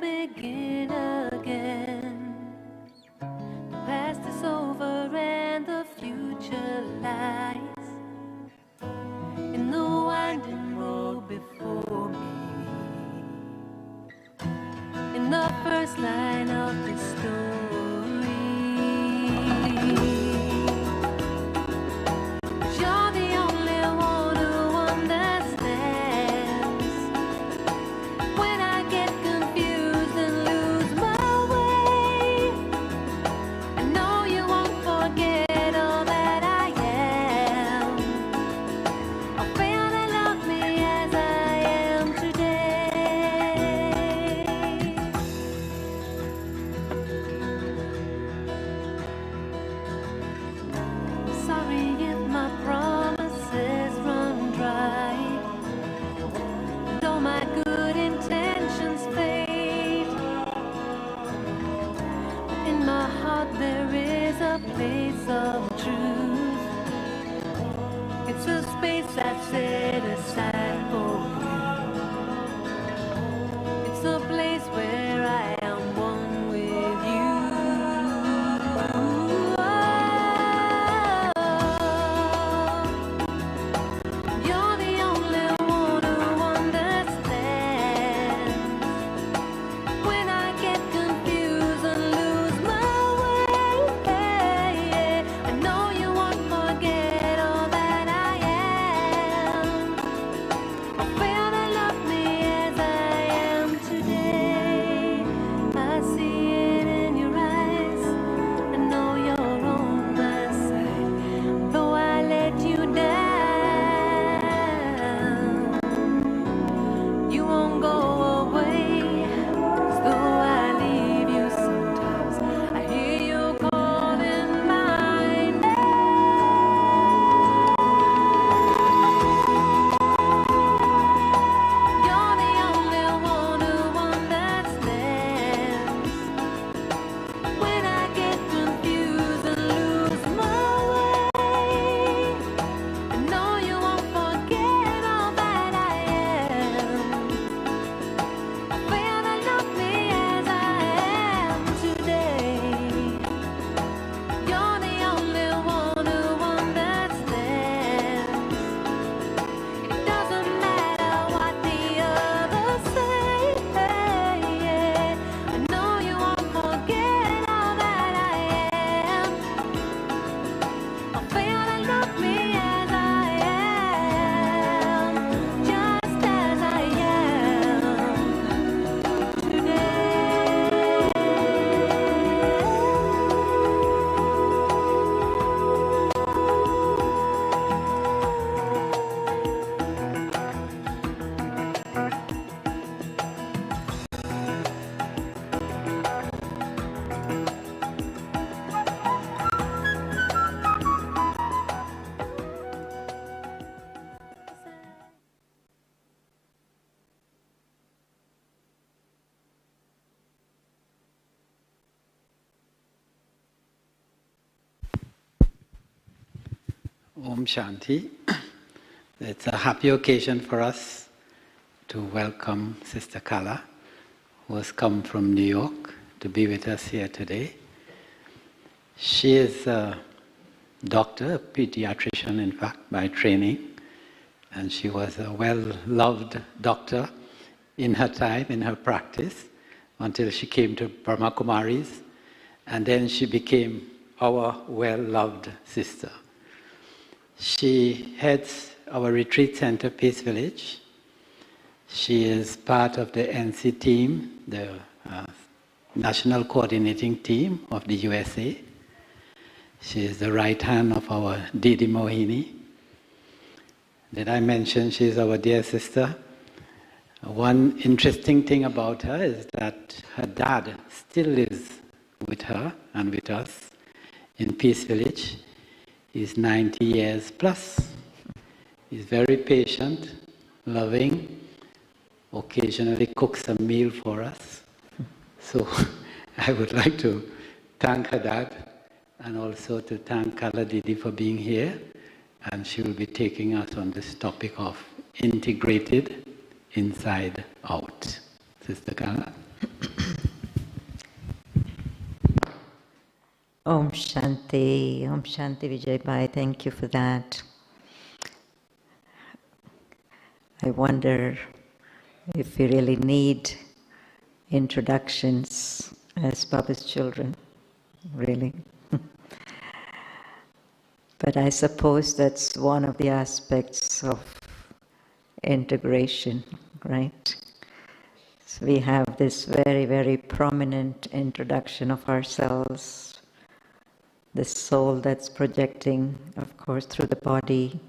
begin again. The past is over and the future lies in the winding road before me. In the first line of the story, you're the only one who understands when I get confused and lose my way. I know you won't forget all that I am. I'll fail to love me as I am today. Sorry if my promises run dry and all my good intentions fade. But in my heart there is a place of truth. It's a space I've set aside for you. It's a place where I am one with you. You're the only one who understands when I get confused and lose my way. I know you won't forget all that I am. I'll fail to love me as I am today. I see it in your eyes. I know you're on my side. Though I let you down, you won't go away. As though I leave you sometimes, I hear you calling my name. You're the only one who understands when I get confused and lose my way. I know you won't forget all that I am. Fail to love me as I am today. You're the only one who understands. It doesn't matter what the others say. I know you won't forget all that I am. I'll fail to love me as I am, just as I am today. Om Shanti. It's a happy occasion for us to welcome Sister Kala, who has come from New York to be with us here today. She is a doctor, a pediatrician in fact, by training, and she was a well-loved doctor in her time, in her practice, until she came to Brahma Kumaris, and then she became our well-loved sister. She heads our retreat center, Peace Village. She is part of the NC team, the national coordinating team of the USA. She is the right hand of our Didi Mohini. Did I mention she is our dear sister? One interesting thing about her is that her dad still lives with her and with us in Peace Village. He's 90 years plus. He's very patient, loving, occasionally cooks a meal for us. So I would like to thank her dad and also to thank Kala Didi for being here. And she will be taking us on this topic of integrated inside out. Sister Kala. Om Shanti Vijay Bhai, thank you for that. I wonder if we really need introductions as Baba's children, really. But I suppose that's one of the aspects of integration, right? So we have this very, very prominent introduction of ourselves, the soul that's projecting, of course, through the body,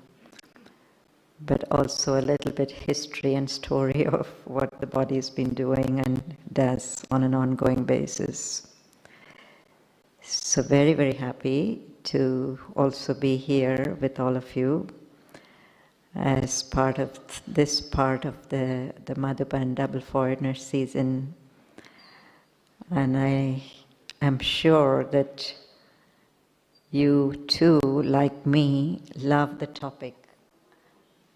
but also a little bit history and story of what the body has been doing and does on an ongoing basis. So very, very happy to also be here with all of you as part of this part of the Madhuban Double Foreigner season. And I am sure that you too, like me, love the topic,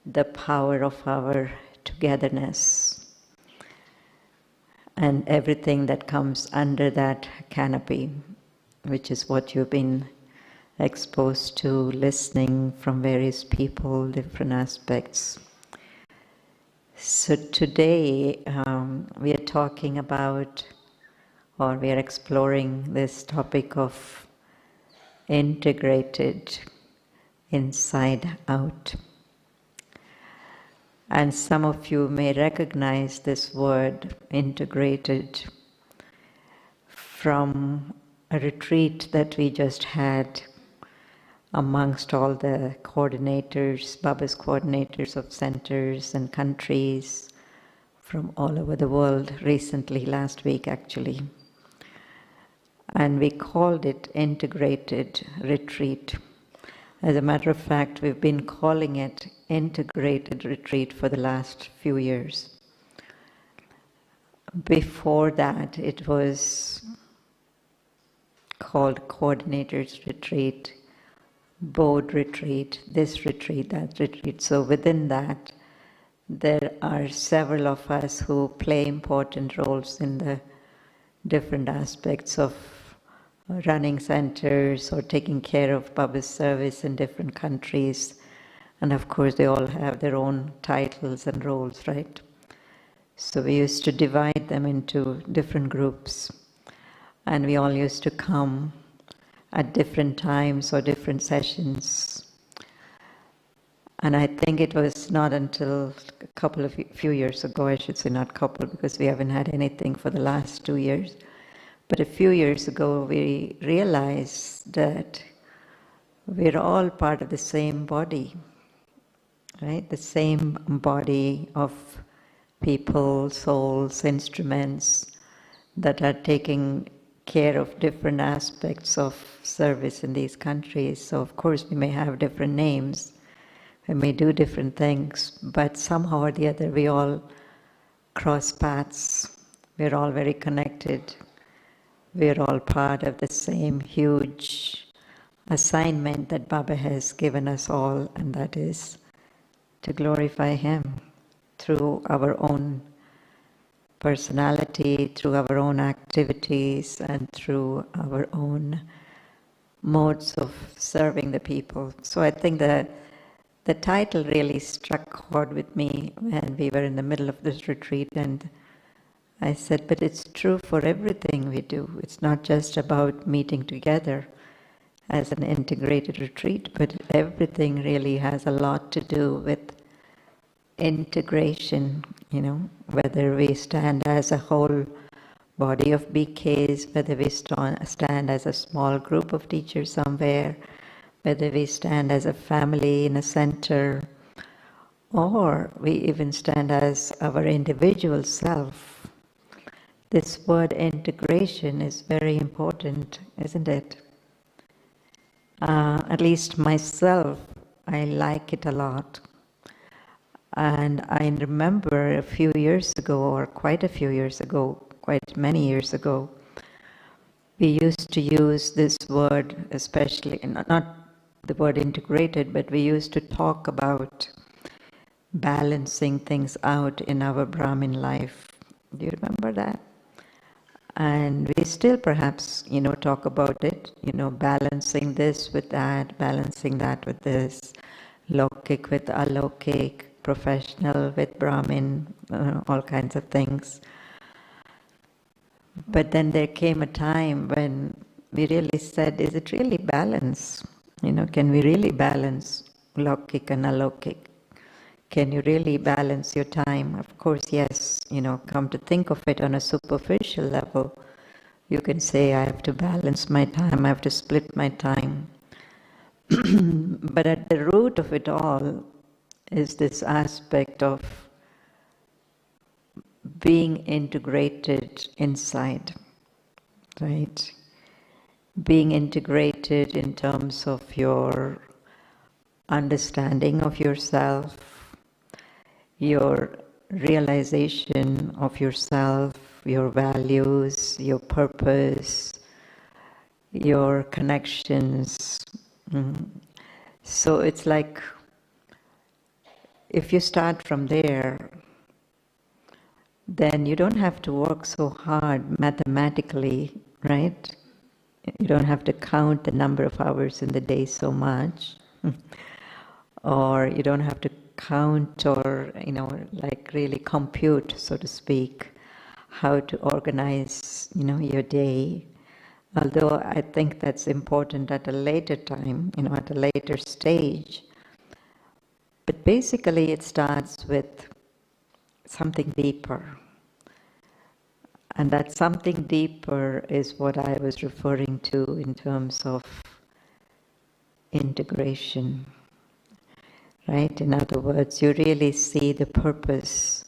the power of our togetherness and everything that comes under that canopy, which is what you've been exposed to, listening from various people, different aspects. So today we are talking about, or we are exploring this topic of integrated inside out. And some of you may recognize this word, integrated, from a retreat that we just had amongst all the coordinators, Baba's coordinators of centers and countries from all over the world, recently, last week actually. And we called it Integrated Retreat. As a matter of fact, we've been calling it Integrated Retreat for the last few years. Before that, it was called Coordinators Retreat, Board Retreat, this retreat, that retreat. So within that, there are several of us who play important roles in the different aspects of running centers or taking care of Baba's service in different countries. And of course, they all have their own titles and roles, right? So we used to divide them into different groups. And we all used to come at different times or different sessions. And I think it was not until a few years ago, I should say not couple, because we haven't had anything for the last 2 years. But a few years ago, we realized that we're all part of the same body, right? The same body of people, souls, instruments that are taking care of different aspects of service in these countries. So of course we may have different names, we may do different things, but somehow or the other we all cross paths. We're all very connected. We're all part of the same huge assignment that Baba has given us all, and that is to glorify Him through our own personality, through our own activities, and through our own modes of serving the people. So I think the title really struck chord with me when we were in the middle of this retreat, and I said, but it's true for everything we do. It's not just about meeting together as an integrated retreat, but everything really has a lot to do with integration, whether we stand as a whole body of BKs, whether we stand as a small group of teachers somewhere, whether we stand as a family in a center, or we even stand as our individual self. This word integration is very important, isn't it? At least myself, I like it a lot. And I remember a few years ago, or quite a few years ago, quite many years ago, we used to use this word, especially, not the word integrated, but we used to talk about balancing things out in our Brahmin life. Do you remember that? And we still perhaps, talk about it, balancing this with that, balancing that with this, Lokik with Alokik, professional with Brahmin, all kinds of things. But then there came a time when we really said, is it really balance? Can we really balance Lokik and Alokik? Can you really balance your time? Of course, yes, come to think of it on a superficial level, you can say, I have to balance my time, I have to split my time. But at the root of it all is this aspect of being integrated inside, right? Being integrated in terms of your understanding of yourself, your realization of yourself, your values, your purpose, your connections. So it's like, if you start from there, then you don't have to work so hard mathematically, right? You don't have to count the number of hours in the day so much. Or you don't have to count or, like really compute, so to speak, how to organize, your day. Although I think that's important at a later time, at a later stage. But basically it starts with something deeper. And that something deeper is what I was referring to in terms of integration. Right? In other words, you really see the purpose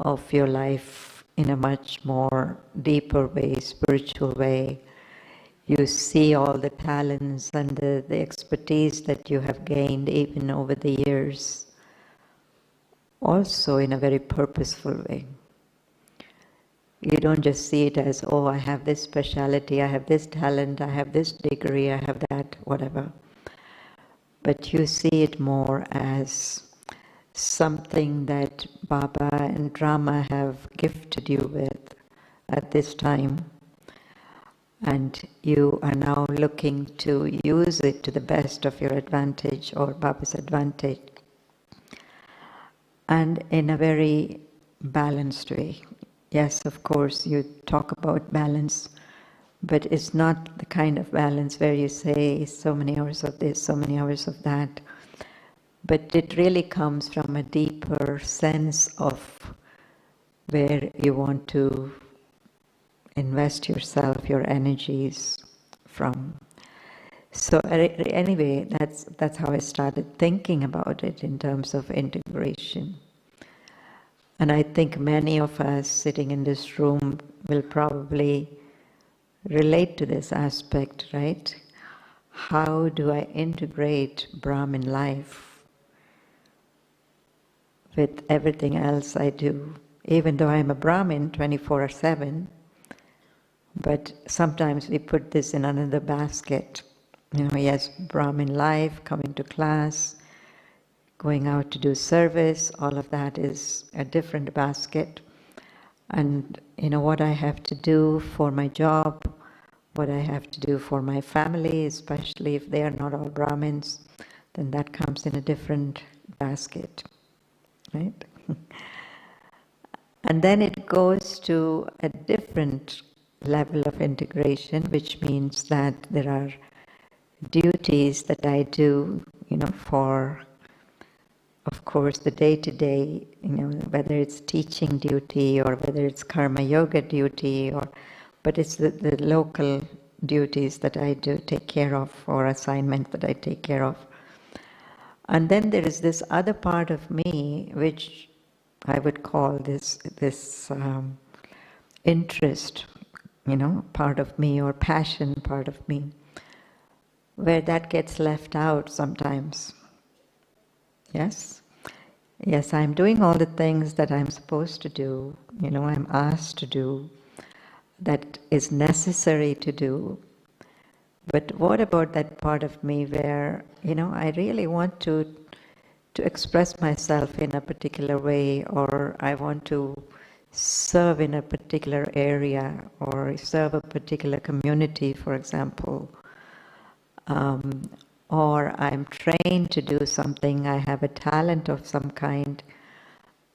of your life in a much more deeper way, spiritual way. You see all the talents and the expertise that you have gained even over the years, also in a very purposeful way. You don't just see it as, oh, I have this speciality, I have this talent, I have this degree, I have that, whatever. But you see it more as something that Baba and Rama have gifted you with at this time. And you are now looking to use it to the best of your advantage or Baba's advantage. And in a very balanced way. Yes, of course, you talk about balance, but it's not the kind of balance where you say so many hours of this, so many hours of that. But it really comes from a deeper sense of where you want to invest yourself, your energies from. So anyway, that's how I started thinking about it in terms of integration. And I think many of us sitting in this room will probably relate to this aspect, right? How do I integrate Brahmin life with everything else I do? Even though I'm a Brahmin 24/7, but sometimes we put this in another basket. Yes, Brahmin life, coming to class, going out to do service, all of that is a different basket. And what I have to do for my job, what I have to do for my family, especially if they are not all Brahmins, then that comes in a different basket, right? And then it goes to a different level of integration, which means that there are duties that I do, for, of course, the day-to-day, whether it's teaching duty or whether it's karma yoga duty, but it's the local duties that I do take care of, or assignments that I take care of. And then there is this other part of me, which I would call this interest, part of me, or passion part of me, where that gets left out sometimes. Yes? Yes, I'm doing all the things that I'm supposed to do, I'm asked to do, that is necessary to do. But what about that part of me where, I really want to express myself in a particular way, or I want to serve in a particular area or serve a particular community, for example, or I'm trained to do something, I have a talent of some kind,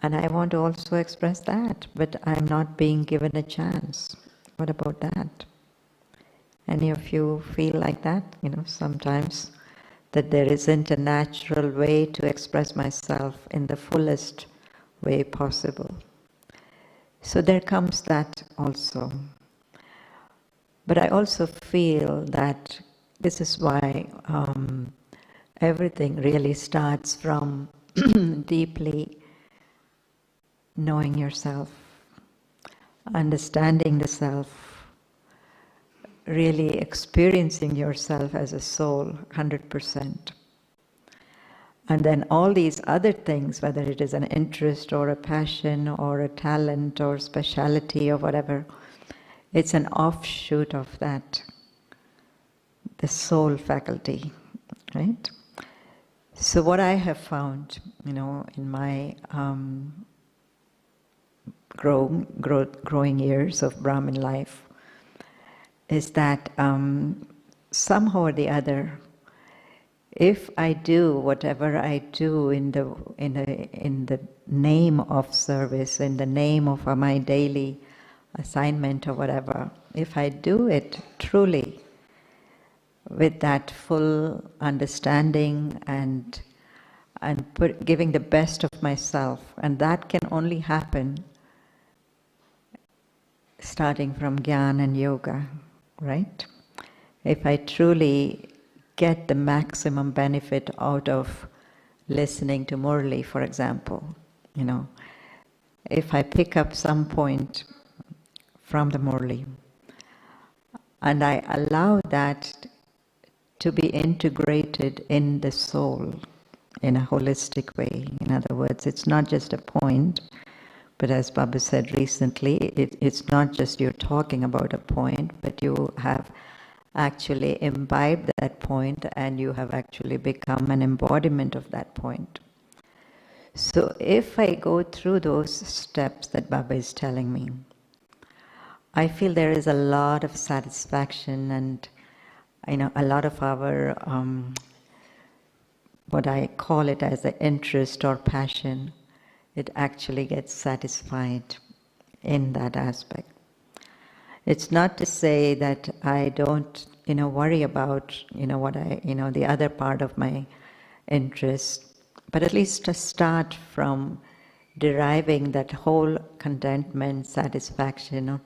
and I want to also express that, but I'm not being given a chance. What about that? Any of you feel like that? Sometimes that there isn't a natural way to express myself in the fullest way possible. So there comes that also. But I also feel that this is why everything really starts from deeply knowing yourself, understanding the self, really experiencing yourself as a soul 100%. And then all these other things, whether it is an interest or a passion or a talent or speciality or whatever, it's an offshoot of that, the soul faculty, right? So what I have found, in my growing years of Brahmin life, is that somehow or the other, if I do whatever I do in the name of service, in the name of my daily assignment or whatever, if I do it truly with that full understanding and giving the best of myself, and that can only happen starting from Gyan and yoga, right? If I truly get the maximum benefit out of listening to Murli, for example, if I pick up some point from the Murli and I allow that to be integrated in the soul in a holistic way. In other words, it's not just a point, but as Baba said recently, it's not just you're talking about a point, but you have actually imbibed that point and you have actually become an embodiment of that point. So if I go through those steps that Baba is telling me, I feel there is a lot of satisfaction and a lot of our, what I call it as the interest or passion, it actually gets satisfied in that aspect. It's not to say that I don't, worry about, what the other part of my interest, but at least to start from deriving that whole contentment, satisfaction,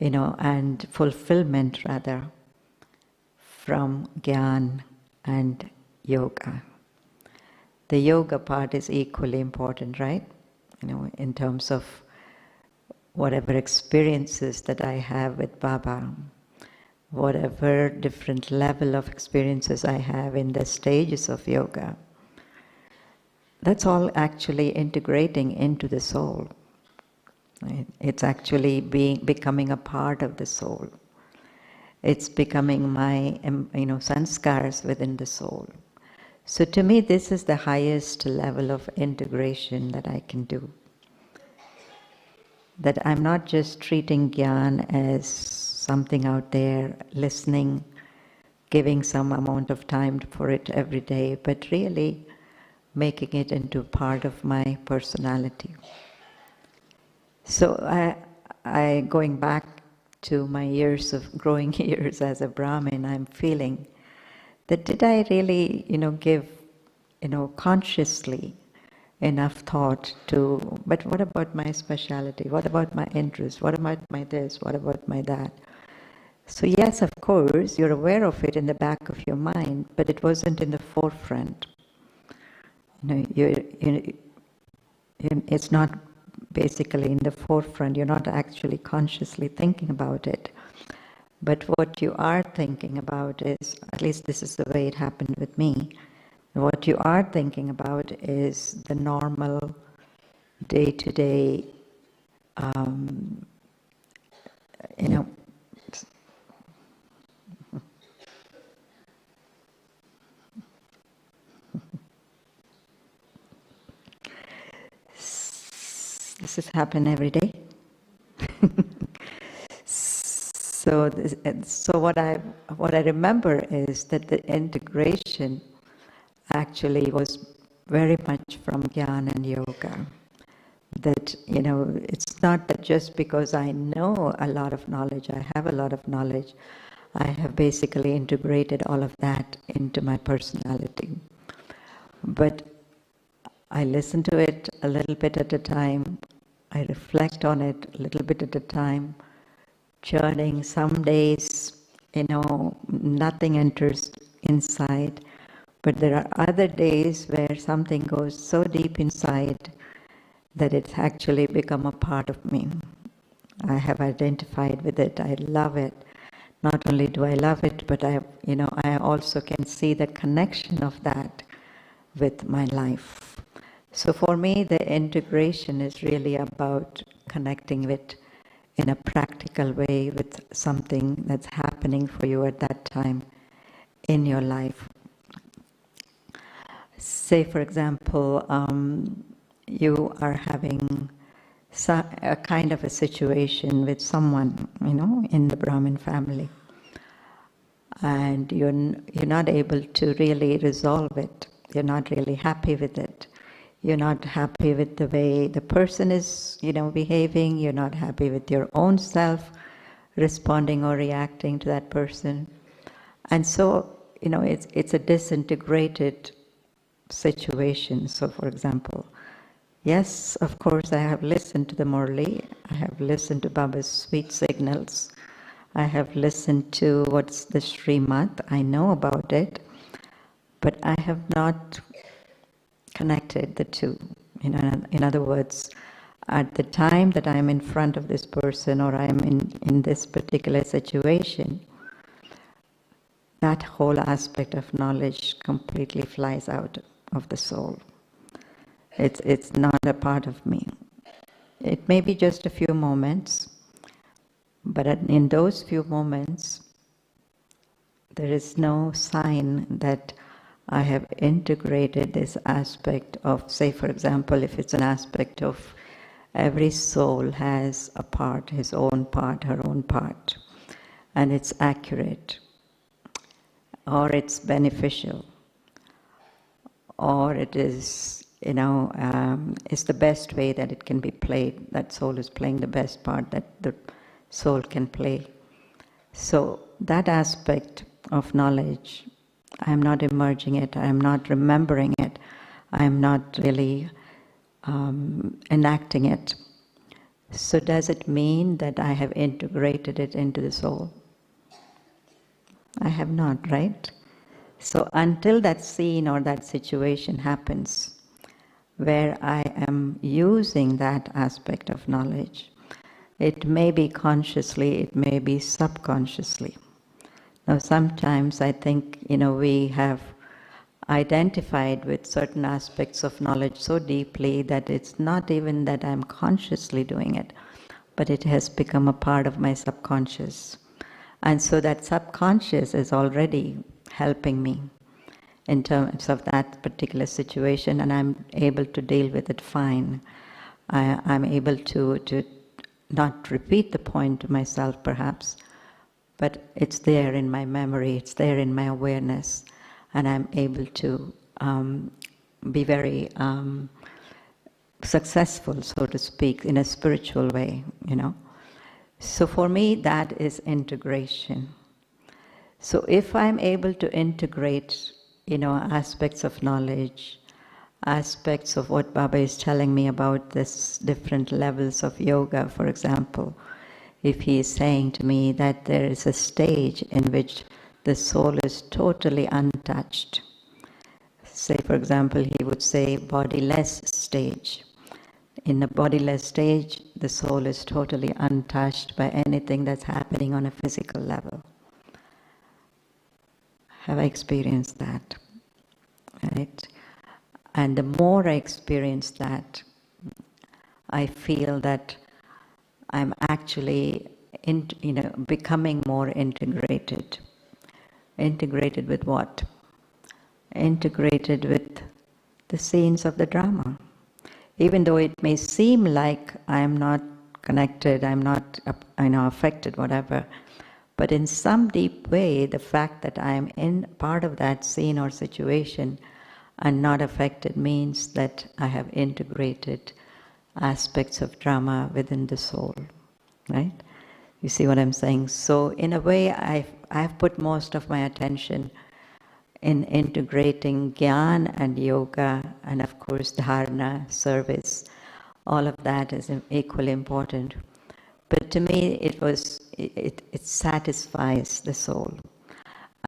and fulfillment rather from Gyan and yoga. The yoga part is equally important, right? In terms of whatever experiences that I have with Baba, whatever different level of experiences I have in the stages of yoga, that's all actually integrating into the soul. Right? It's actually becoming a part of the soul. It's becoming my, sanskars within the soul. So to me, this is the highest level of integration that I can do. That I'm not just treating Gyan as something out there, listening, giving some amount of time for it every day, but really making it into part of my personality. So I going back to my years of growing years as a Brahmin, I'm feeling that did I really, give, consciously enough thought to, but what about my speciality? What about my interest? What about my this? What about my that? So yes, of course, you're aware of it in the back of your mind, but it wasn't in the forefront. It's not basically in the forefront. You're not actually consciously thinking about it. But what you are thinking about is, at least this is the way it happened with me, what you are thinking about is the normal day-to-day, this has happened every day. So what I remember is that the integration actually was very much from Gyan and Yoga. That, it's not that just because I know a lot of knowledge, I have a lot of knowledge, I have basically integrated all of that into my personality. But I listen to it a little bit at a time, I reflect on it a little bit at a time, churning. Some days, nothing enters inside, but there are other days where something goes so deep inside that it's actually become a part of me. I have identified with it. I love it. Not only do I love it, but I also can see the connection of that with my life. So for me, the integration is really about connecting with, in a practical way, with something that's happening for you at that time in your life. Say, for example, you are having a kind of a situation with someone, in the Brahmin family, and you're not able to really resolve it. You're not really happy with it. You're not happy with the way the person is, behaving. You're not happy with your own self responding or reacting to that person. And so, it's a disintegrated situation. So, for example, yes, of course, I have listened to the Murli. I have listened to Baba's sweet signals. I have listened to what's the Srimad. I know about it, but I have not connected the two. In other words, at the time that I'm in front of this person or I'm in this particular situation, that whole aspect of knowledge completely flies out of the soul. It's not a part of me. It may be just a few moments, but in those few moments, there is no sign that I have integrated this aspect of, say, for example, if it's an aspect of every soul has a part, his own part, her own part, and it's accurate, or it's beneficial, or it is, it's the best way that it can be played. That soul is playing the best part that the soul can play. So that aspect of knowledge, I am not emerging it, I am not remembering it, I am not really enacting it. So does it mean that I have integrated it into the soul? I have not, right? So until that scene or that situation happens, where I am using that aspect of knowledge, it may be consciously, it may be subconsciously. Now sometimes I think, we have identified with certain aspects of knowledge so deeply that it's not even that I'm consciously doing it, but it has become a part of my subconscious. And so that subconscious is already helping me in terms of that particular situation, and I'm able to deal with it fine. I'm able to not repeat the point to myself perhaps, but it's there in my memory, it's there in my awareness, and I'm able to be very successful, so to speak, in a spiritual way, So for me, that is integration. So if I'm able to integrate, aspects of knowledge, aspects of what Baba is telling me about this different levels of yoga, for example, if he is saying to me that there is a stage in which the soul is totally untouched. Say, for example, he would say bodiless stage. In a bodiless stage, the soul is totally untouched by anything that's happening on a physical level. Have I experienced that? Right? And the more I experience that, I feel that I'm actually becoming more integrated. Integrated with what? Integrated with the scenes of the drama. Even though it may seem like I'm not connected, I'm not, affected, whatever. But in some deep way, the fact that I'm in part of that scene or situation and not affected means that I have integrated aspects of drama within the soul, right? You see what I'm saying? So in a way, I've put most of my attention in integrating Gyan and yoga and of course dharana, service. All of that is equally important. But to me, it satisfies the soul.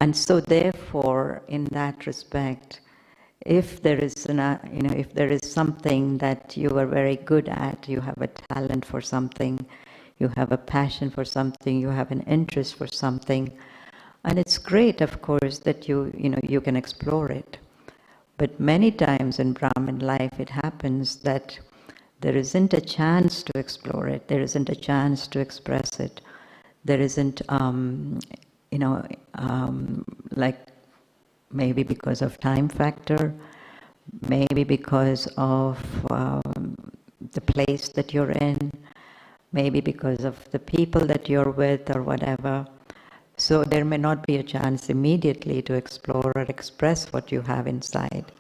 And so therefore, in that respect, if there is if there is something that you are very good at, you have a talent for something, you have a passion for something, you have an interest for something, and it's great, of course, that you can explore it. But many times in Brahmin life, it happens that there isn't a chance to explore it. There isn't a chance to express it. There isn't, like maybe because of time factor, maybe because of the place that you're in, maybe because of the people that you're with or whatever. So there may not be a chance immediately to explore or express what you have inside.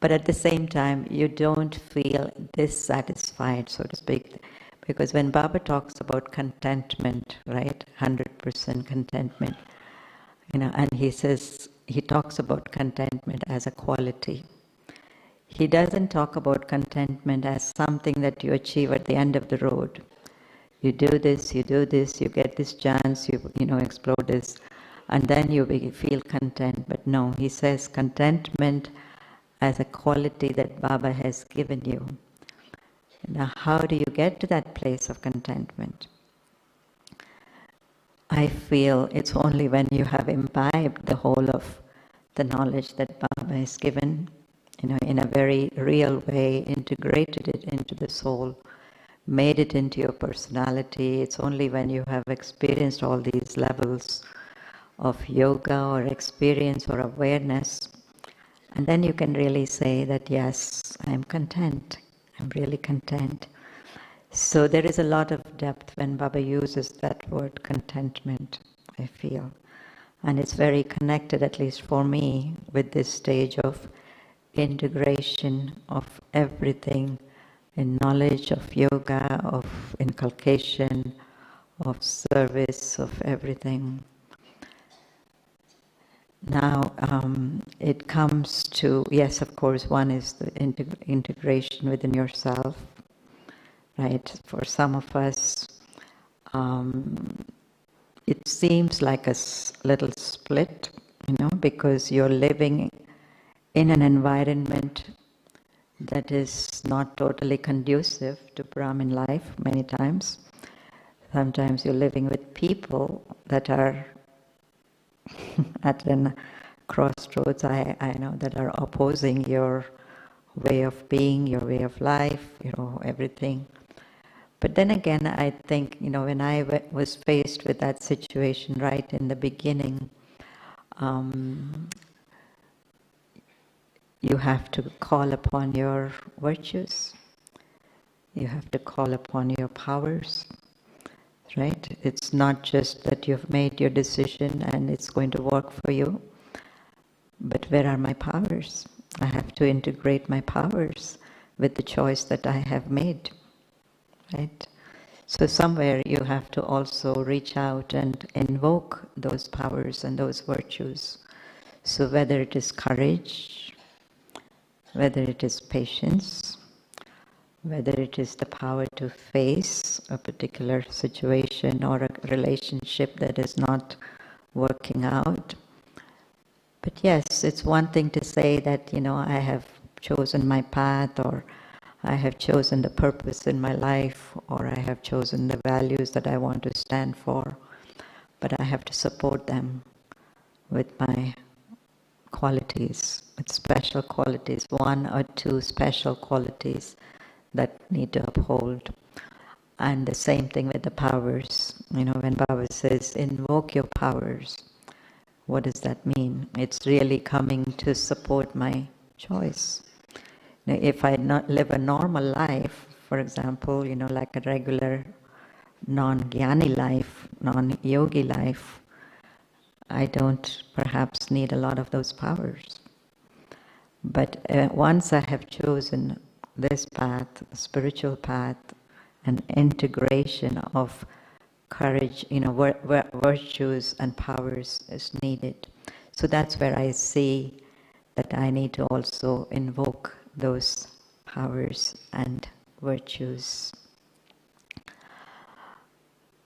But at the same time, you don't feel dissatisfied, so to speak. Because when Baba talks about contentment, right, 100% contentment, and he talks about contentment as a quality. He doesn't talk about contentment as something that you achieve at the end of the road. You do this, you get this chance, you explore this, and then you feel content. But no, he says contentment as a quality that Baba has given you. Now, how do you get to that place of contentment? I feel it's only when you have imbibed the whole of the knowledge that Baba has given, in a very real way, integrated it into the soul, made it into your personality. It's only when you have experienced all these levels of yoga or experience or awareness, and then you can really say that, yes, I'm content. I'm really content. So there is a lot of depth when Baba uses that word contentment, I feel. And it's very connected, at least for me, with this stage of integration of everything in knowledge, of yoga, of inculcation, of service, of everything. Now, it comes to, yes, of course, one is the integration within yourself, right? For some of us, it seems like a little split, because you're living in an environment that is not totally conducive to Brahmin life many times. Sometimes you're living with people that are at a crossroads, I know, that are opposing your way of being, your way of life, everything. But then again, I think, when I was faced with that situation right in the beginning, you have to call upon your virtues. You have to call upon your powers, right? It's not just that you've made your decision and it's going to work for you, but where are my powers? I have to integrate my powers with the choice that I have made, right? So somewhere you have to also reach out and invoke those powers and those virtues. So whether it is courage, whether it is patience, whether it is the power to face a particular situation or a relationship that is not working out. But yes, it's one thing to say that, I have chosen my path, or I have chosen the purpose in my life, or I have chosen the values that I want to stand for, but I have to support them with my qualities, with special qualities, one or two special qualities that need to uphold. And the same thing with the powers. When Baba says, invoke your powers, what does that mean? It's really coming to support my choice. If I not live a normal life, for example, like a regular non-jnani life, non-yogi life, I don't perhaps need a lot of those powers. But once I have chosen this path, spiritual path, an integration of courage, where virtues and powers is needed. So that's where I see that I need to also invoke those powers and virtues.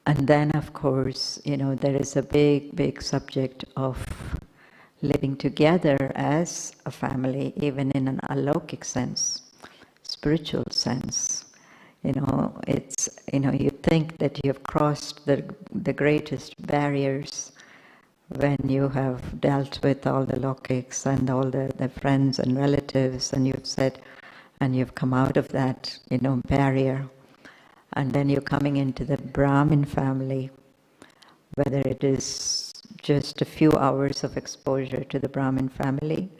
And then, of course, there is a big, big subject of living together as a family, even in an alokik sense, spiritual sense. It's, you think that you have crossed the greatest barriers when you have dealt with all the lokiks and all the friends and relatives, and you've said, and you've come out of that, barrier. And then you're coming into the Brahmin family, whether it is just a few hours of exposure to the Brahmin family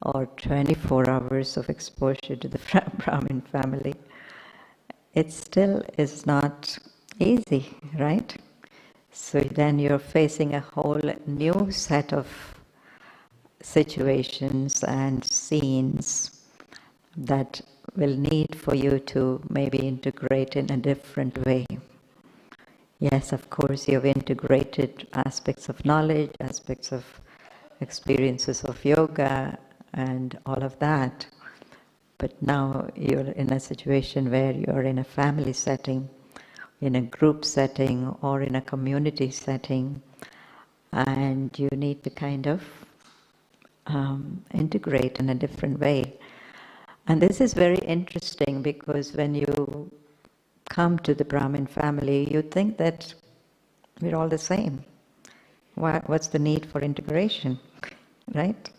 or 24 hours of exposure to the Brahmin family. It still is not easy, right? So then you're facing a whole new set of situations and scenes that will need for you to maybe integrate in a different way. Yes, of course, you've integrated aspects of knowledge, aspects of experiences of yoga, and all of that. But now you're in a situation where you're in a family setting, in a group setting, or in a community setting, and you need to kind of integrate in a different way. And this is very interesting because when you come to the Brahmin family, you think that we're all the same. What's the need for integration, right?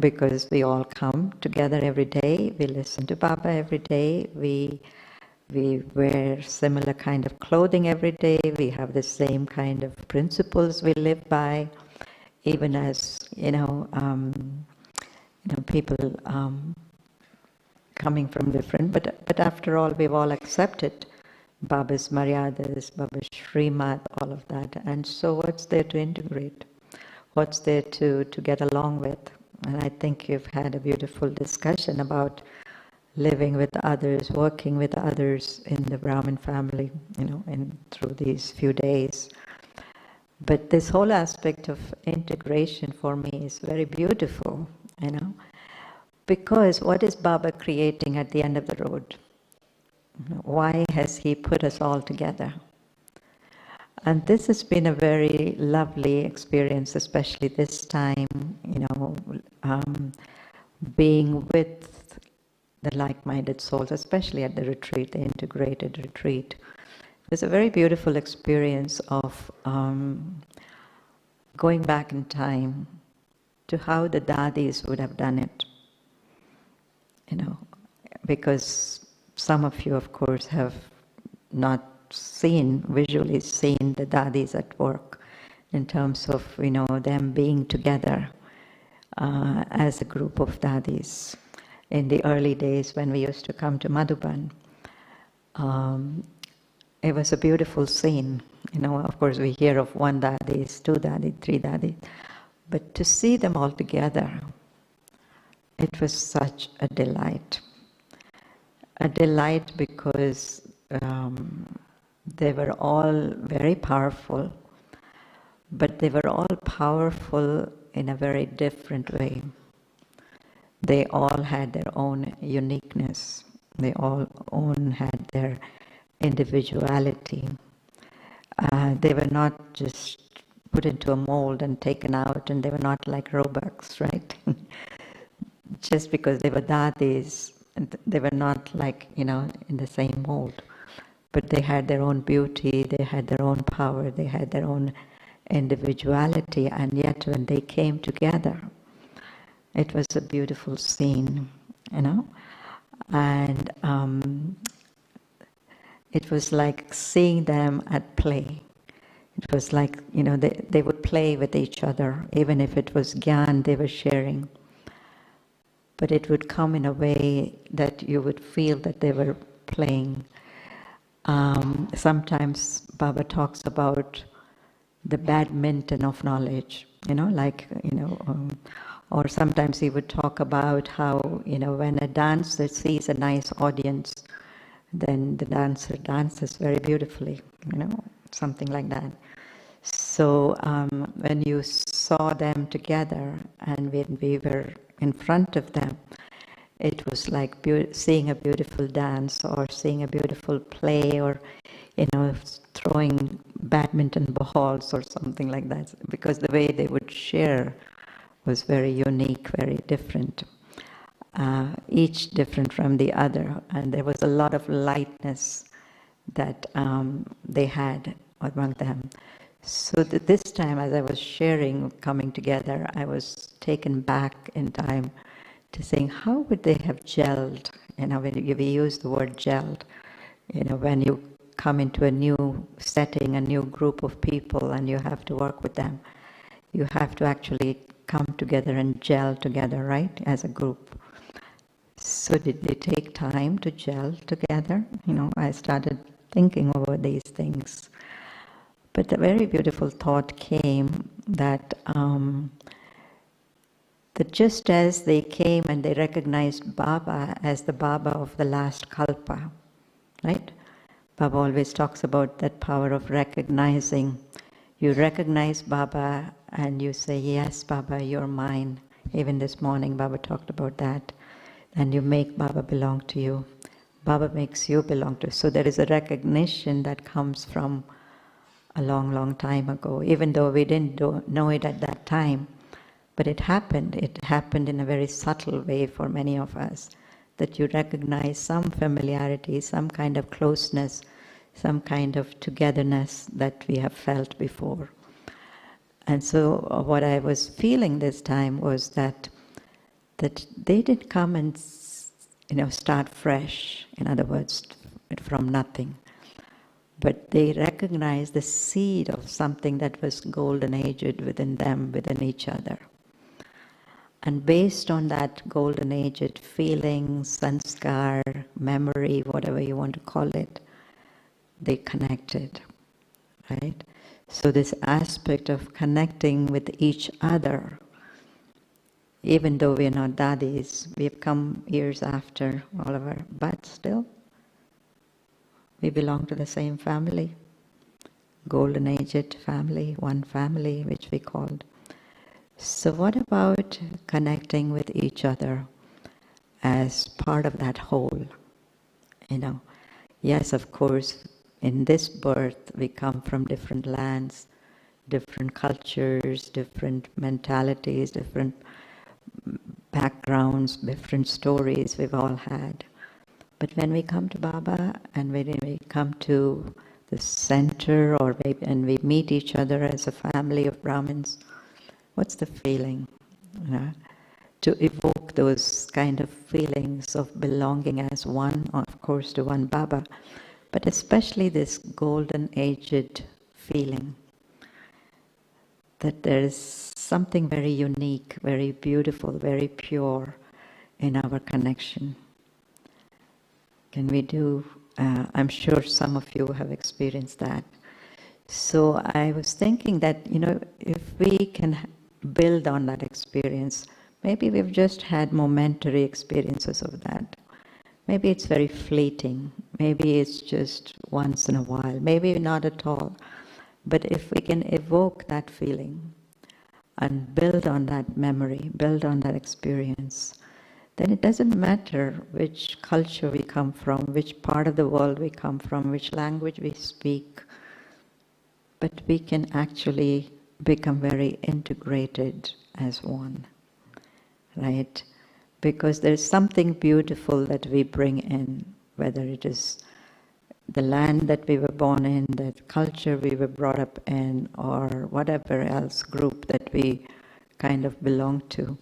Because we all come together every day, we listen to Baba every day, we wear similar kind of clothing every day, we have the same kind of principles we live by, even as, people coming from different, but after all, we've all accepted Baba's Maryadas, Baba's Srimad, all of that. And so what's there to integrate? What's there to get along with? And I think you've had a beautiful discussion about living with others, working with others in the Brahmin family, through these few days. But this whole aspect of integration for me is very beautiful, because what is Baba creating at the end of the road? Why has he put us all together? And this has been a very lovely experience, especially this time, being with the like-minded souls, especially at the retreat, the integrated retreat. It was a very beautiful experience of going back in time to how the dadis would have done it. Because some of you, of course, have not visually seen the dadis at work in terms of, them being together as a group of dadis. In the early days when we used to come to Madhuban, it was a beautiful scene. Of course, we hear of one dadis, two dadis, three dadis, but to see them all together, it was such a delight. A delight because they were all very powerful, but they were all powerful in a very different way. They all had their own uniqueness. They all had their individuality. They were not just put into a mold and taken out, and they were not like roebucks, right? Just because they were dadis, they were not like, in the same mold. But they had their own beauty, they had their own power, they had their own individuality, and yet when they came together, it was a beautiful scene, and it was like seeing them at play. It was like, they would play with each other, even if it was Gyan they were sharing. But it would come in a way that you would feel that they were playing Sometimes Baba talks about the badminton of knowledge, or sometimes he would talk about how, when a dancer sees a nice audience, then the dancer dances very beautifully, something like that. So when you saw them together and when we were in front of them, it was like seeing a beautiful dance or seeing a beautiful play or, throwing badminton balls or something like that, because the way they would share was very unique, very different, each different from the other. And there was a lot of lightness that they had among them. So this time, as I was sharing, coming together, I was taken back in time to saying, how would they have gelled? When we use the word gelled, when you come into a new setting, a new group of people, and you have to work with them, you have to actually come together and gel together, right, as a group. So did they take time to gel together? I started thinking over these things. But a very beautiful thought came that just as they came and they recognized Baba as the Baba of the last Kalpa, right? Baba always talks about that power of recognizing. You recognize Baba and you say, yes, Baba, you're mine. Even this morning, Baba talked about that. And you make Baba belong to you. Baba makes you belong to you. So there is a recognition that comes from a long, long time ago, even though we didn't know it at that time. But it happened. It happened in a very subtle way for many of us, that you recognize some familiarity, some kind of closeness, some kind of togetherness that we have felt before. And so what I was feeling this time was that they didn't come and start fresh, in other words, from nothing. But they recognized the seed of something that was golden aged within them, within each other. And based on that golden aged feeling, sanskar, memory, whatever you want to call it, they connected, right? So this aspect of connecting with each other, even though we're not daddies, we've come years after all of our, but still, we belong to the same family, golden aged family, one family, which we called. So what about connecting with each other as part of that whole? Yes, of course, in this birth, we come from different lands, different cultures, different mentalities, different backgrounds, different stories we've all had. But when we come to Baba and when we come to the center and we meet each other as a family of Brahmins, what's the feeling? To evoke those kind of feelings of belonging as one, of course, to one Baba, but especially this golden aged feeling that there is something very unique, very beautiful, very pure in our connection. Can we do, I'm sure some of you have experienced that. So I was thinking that, if we can build on that experience, maybe we've just had momentary experiences of that. Maybe it's very fleeting. Maybe it's just once in a while. Maybe not at all. But if we can evoke that feeling and build on that memory, build on that experience, then it doesn't matter which culture we come from, which part of the world we come from, which language we speak, but we can actually become very integrated as one, right? Because there's something beautiful that we bring in, whether it is the land that we were born in, the culture we were brought up in, or whatever else group that we kind of belong to.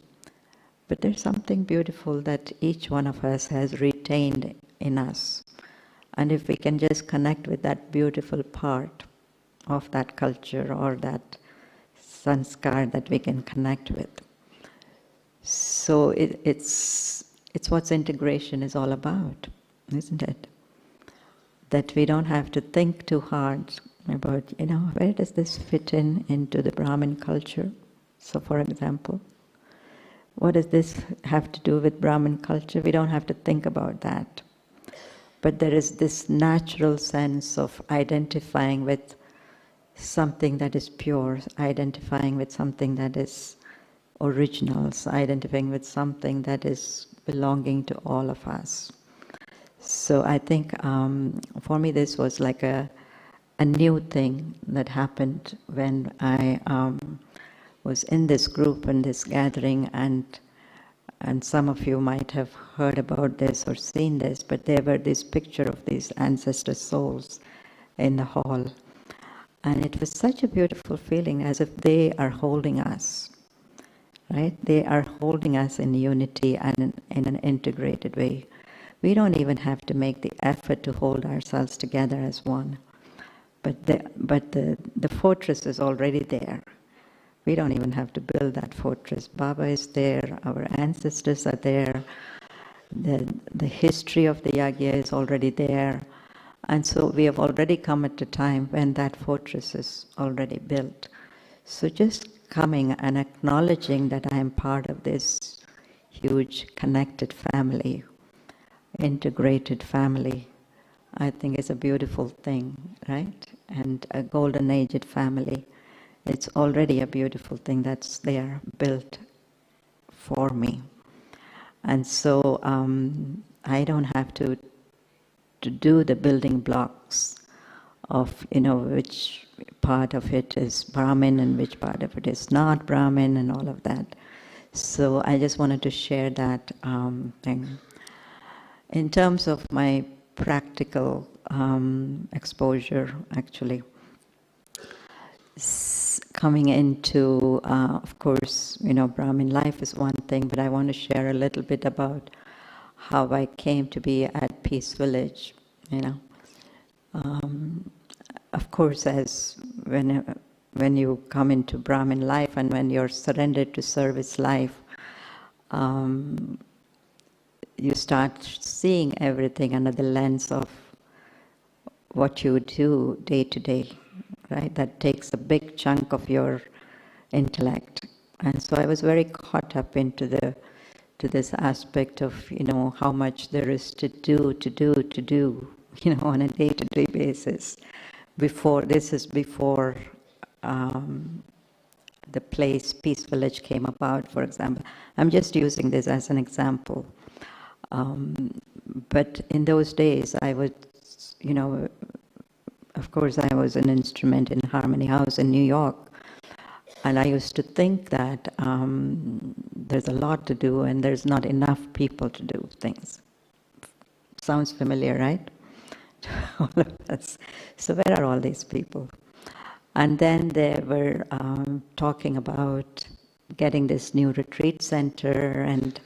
But there's something beautiful that each one of us has retained in us. And if we can just connect with that beautiful part of that culture or that sanskar that we can connect with. So it's what integration is all about, isn't it? that we don't have to think too hard about, where does this fit into the Brahmin culture? So for example, what does this have to do with Brahmin culture? We don't have to think about that. But there is this natural sense of identifying with something that is pure, identifying with something that is original, identifying with something that is belonging to all of us. So I think for me this was like a new thing that happened when I was in this group, in this gathering, and some of you might have heard about this or seen this, but there were this picture of these ancestor souls in the hall. And it was such a beautiful feeling, as if they are holding us, right? They are holding us in unity and in an integrated way. We don't even have to make the effort to hold ourselves together as one. But the fortress is already there. We don't even have to build that fortress. Baba is there, our ancestors are there, the history of the yagya is already there. And so we have already come at a time when that fortress is already built. So just coming and acknowledging that I am part of this huge connected family, integrated family, I think is a beautiful thing, right? And a golden aged family. It's already a beautiful thing that's there, built for me. And so I don't have to do the building blocks of, which part of it is Brahmin and which part of it is not Brahmin and all of that. So I just wanted to share that thing. In terms of my practical exposure, actually, coming into, of course, Brahmin life is one thing, but I want to share a little bit about how I came to be at Peace Village, Of course, as when you come into Brahmin life and when you're surrendered to service life, you start seeing everything under the lens of what you do day to day, right? That takes a big chunk of your intellect. And so I was very caught up into this aspect of, how much there is to do, on a day-to-day basis. Before the place Peace Village came about, for example. I'm just using this as an example. But in those days, I was, of course, I was an instrument in Harmony House in New York. And I used to think that there's a lot to do and there's not enough people to do things. Sounds familiar, right? All of us. So where are all these people? And then they were talking about getting this new retreat center and,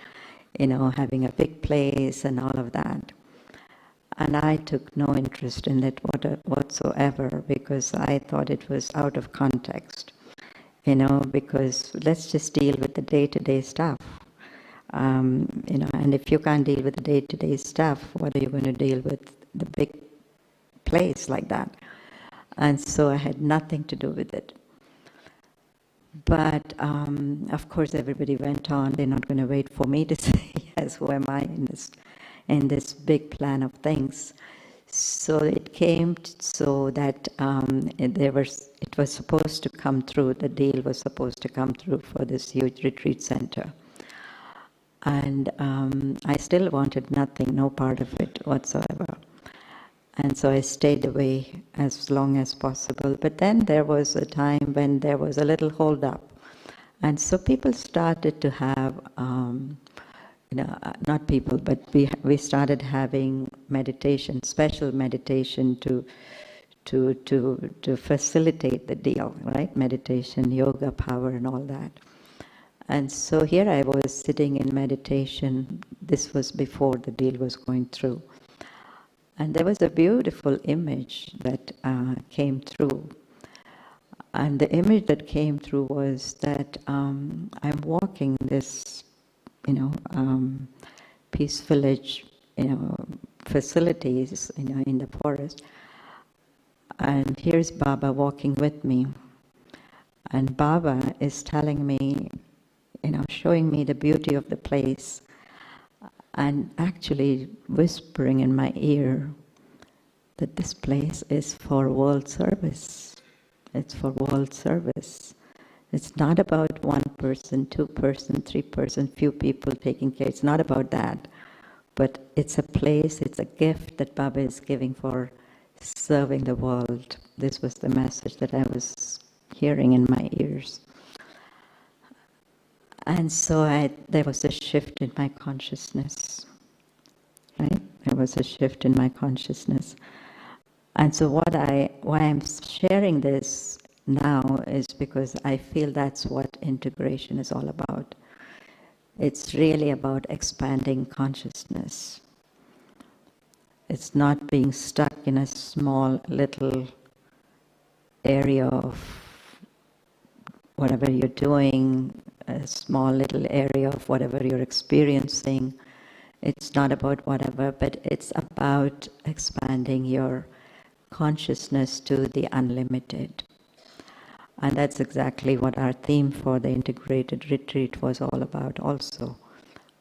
having a big place and all of that. And I took no interest in it whatsoever because I thought it was out of context. Because let's just deal with the day-to-day stuff. And if you can't deal with the day-to-day stuff, what are you going to deal with the big place like that? And so I had nothing to do with it. But of course, everybody went on. They're not going to wait for me to say, yes, who am I in this big plan of things? So it came so that it was supposed to come through, the deal was supposed to come through for this huge retreat center. And I still wanted nothing, no part of it whatsoever. And so I stayed away as long as possible. But then there was a time when there was a little hold up. And so people started to have not people, but we started having meditation, special meditation to facilitate the deal, right? Meditation, yoga, power, and all that. And so here I was sitting in meditation. This was before the deal was going through. And there was a beautiful image that came through. And the image that came through was that I'm walking this Peace Village, facilities, in the forest. And here's Baba walking with me. And Baba is telling me, showing me the beauty of the place and actually whispering in my ear that this place is for world service. It's for world service. It's not about one person, two person, three person, few people taking care. It's not about that. But it's a place, it's a gift that Baba is giving for serving the world. This was the message that I was hearing in my ears. And so there was a shift in my consciousness, right? There was a shift in my consciousness. And so why I'm sharing this now is because I feel that's what integration is all about. It's really about expanding consciousness. It's not being stuck in a small little area of whatever you're doing, a small little area of whatever you're experiencing. It's not about whatever, but it's about expanding your consciousness to the unlimited. And that's exactly what our theme for the integrated retreat was all about also.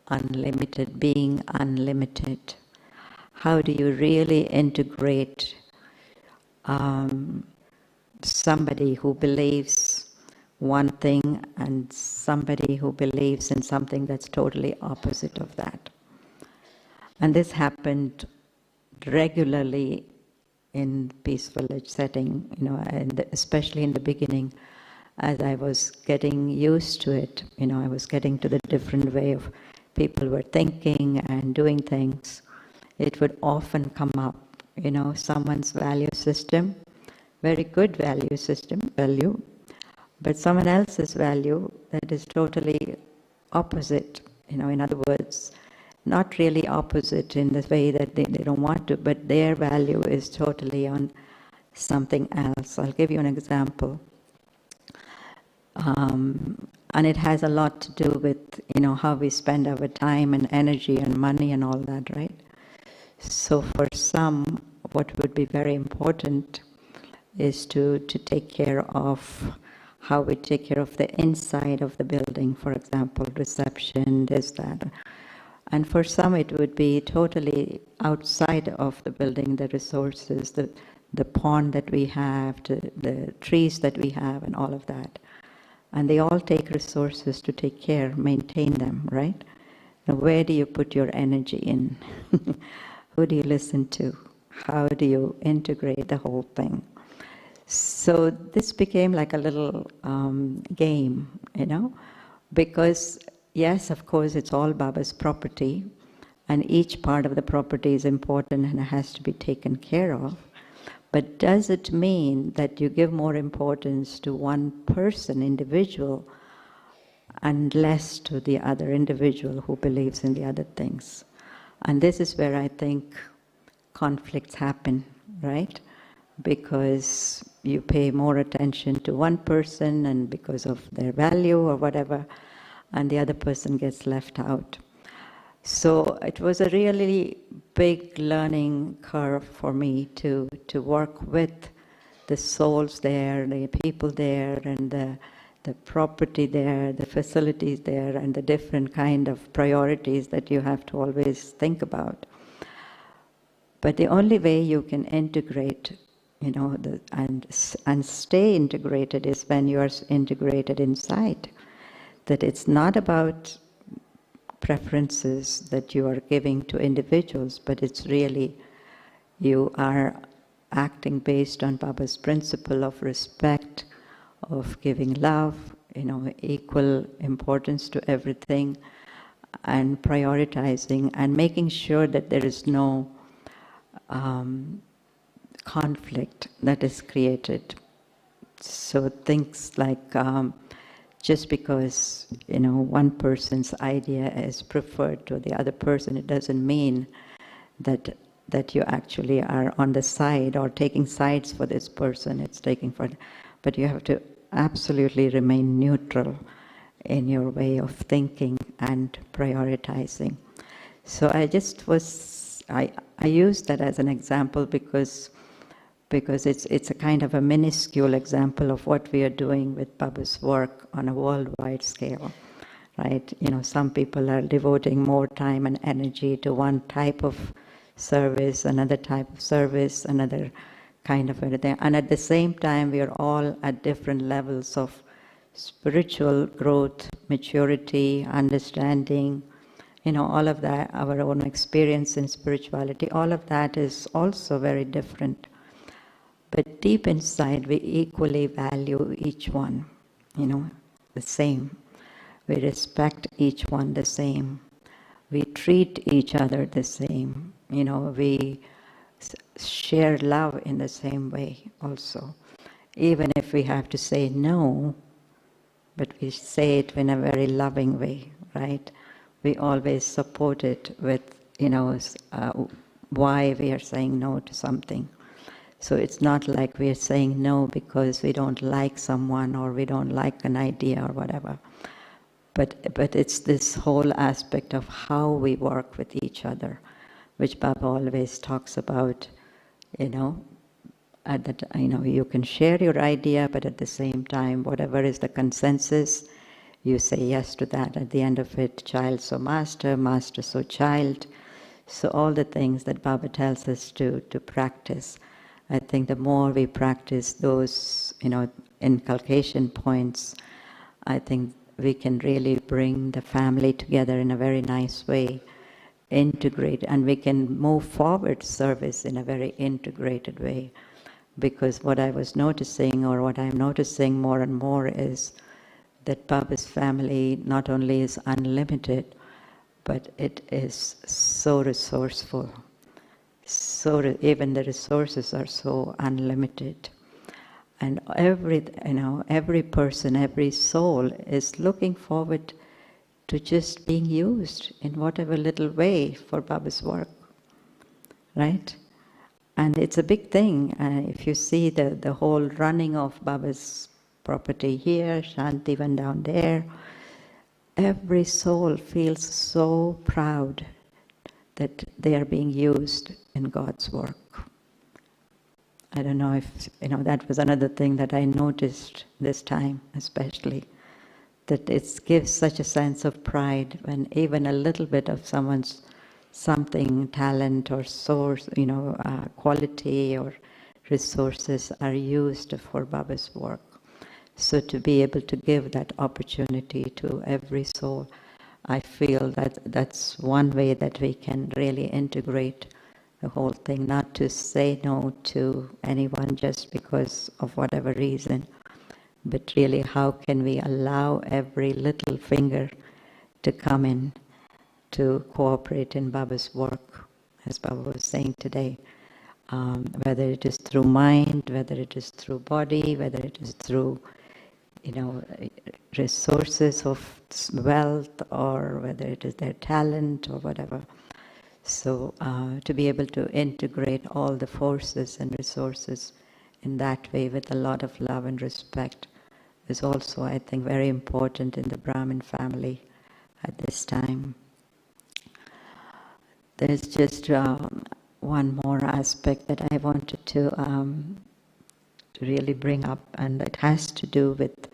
Unlimited, being unlimited. How do you really integrate somebody who believes one thing and somebody who believes in something that's totally opposite of that? And this happened regularly in Peace Village setting, and especially in the beginning, as I was getting used to it, I was getting to the different way of people were thinking and doing things. It would often come up, someone's value system, very good value system, but someone else's value that is totally opposite, in other words, not really opposite in the way that they don't want to, but their value is totally on something else. I'll give you an example. And it has a lot to do with, how we spend our time and energy and money and all that, right? So for some, what would be very important is to take care of how we take care of the inside of the building, for example, reception, this, that. And for some, it would be totally outside of the building, the resources, the pond that we have, the trees that we have, and all of that. And they all take resources to take care, maintain them, right? Now, where do you put your energy in? Who do you listen to? How do you integrate the whole thing? So this became like a little game, because yes, of course, it's all Baba's property, and each part of the property is important and has to be taken care of. But does it mean that you give more importance to one person, individual, and less to the other individual who believes in the other things? And this is where I think conflicts happen, right? Because you pay more attention to one person and because of their value or whatever, and the other person gets left out. So it was a really big learning curve for me to work with the souls there, the people there, and the property there, the facilities there, and the different kind of priorities that you have to always think about. But the only way you can integrate, and stay integrated is when you are integrated inside. That it's not about preferences that you are giving to individuals, but it's really you are acting based on Baba's principle of respect, of giving love, equal importance to everything, and prioritizing and making sure that there is no conflict that is created. So things like just because one person's idea is preferred to the other person, it doesn't mean that you actually are on the side or taking sides for this person. It's taking for, but you have to absolutely remain neutral in your way of thinking and prioritizing. So I just was I use that as an example because it's a kind of a minuscule example of what we are doing with Baba's work on a worldwide scale, right? You know, some people are devoting more time and energy to one type of service, another type of service, another kind of everything. And at the same time, we are all at different levels of spiritual growth, maturity, understanding, you know, all of that, our own experience in spirituality, all of that is also very different. But deep inside, we equally value each one, you know, the same. We respect each one the same. We treat each other the same. You know, we share love in the same way also. Even if we have to say no, but we say it in a very loving way, right? We always support it with, you know, why we are saying no to something. So it's not like we are saying no because we don't like someone or we don't like an idea or whatever. But it's this whole aspect of how we work with each other, which Baba always talks about, you know, you can share your idea, but at the same time, whatever is the consensus, you say yes to that. At the end of it, child so master, master so child. So all the things that Baba tells us to practice, I think the more we practice those, you know, inculcation points, I think we can really bring the family together in a very nice way, integrate, and we can move forward service in a very integrated way. Because what I was noticing, or what I'm noticing more and more, is that Baba's family not only is unlimited, but it is so resourceful. So even the resources are so unlimited. And every person, every soul is looking forward to just being used in whatever little way for Baba's work, right? And it's a big thing. If you see the whole running of Baba's property here, Shantivan down there, every soul feels so proud that they are being used in God's work. I don't know if, that was another thing that I noticed this time especially, that it gives such a sense of pride when even a little bit of someone's something, talent or source, quality or resources are used for Baba's work. So to be able to give that opportunity to every soul, I feel that that's one way that we can really integrate the whole thing, not to say no to anyone just because of whatever reason, but really how can we allow every little finger to come in to cooperate in Baba's work, as Baba was saying today, whether it is through mind, whether it is through body, whether it is through resources of wealth, or whether it is their talent or whatever. So to be able to integrate all the forces and resources in that way with a lot of love and respect is also, I think, very important in the Brahmin family at this time. There's just one more aspect that I wanted to really bring up, and it has to do with,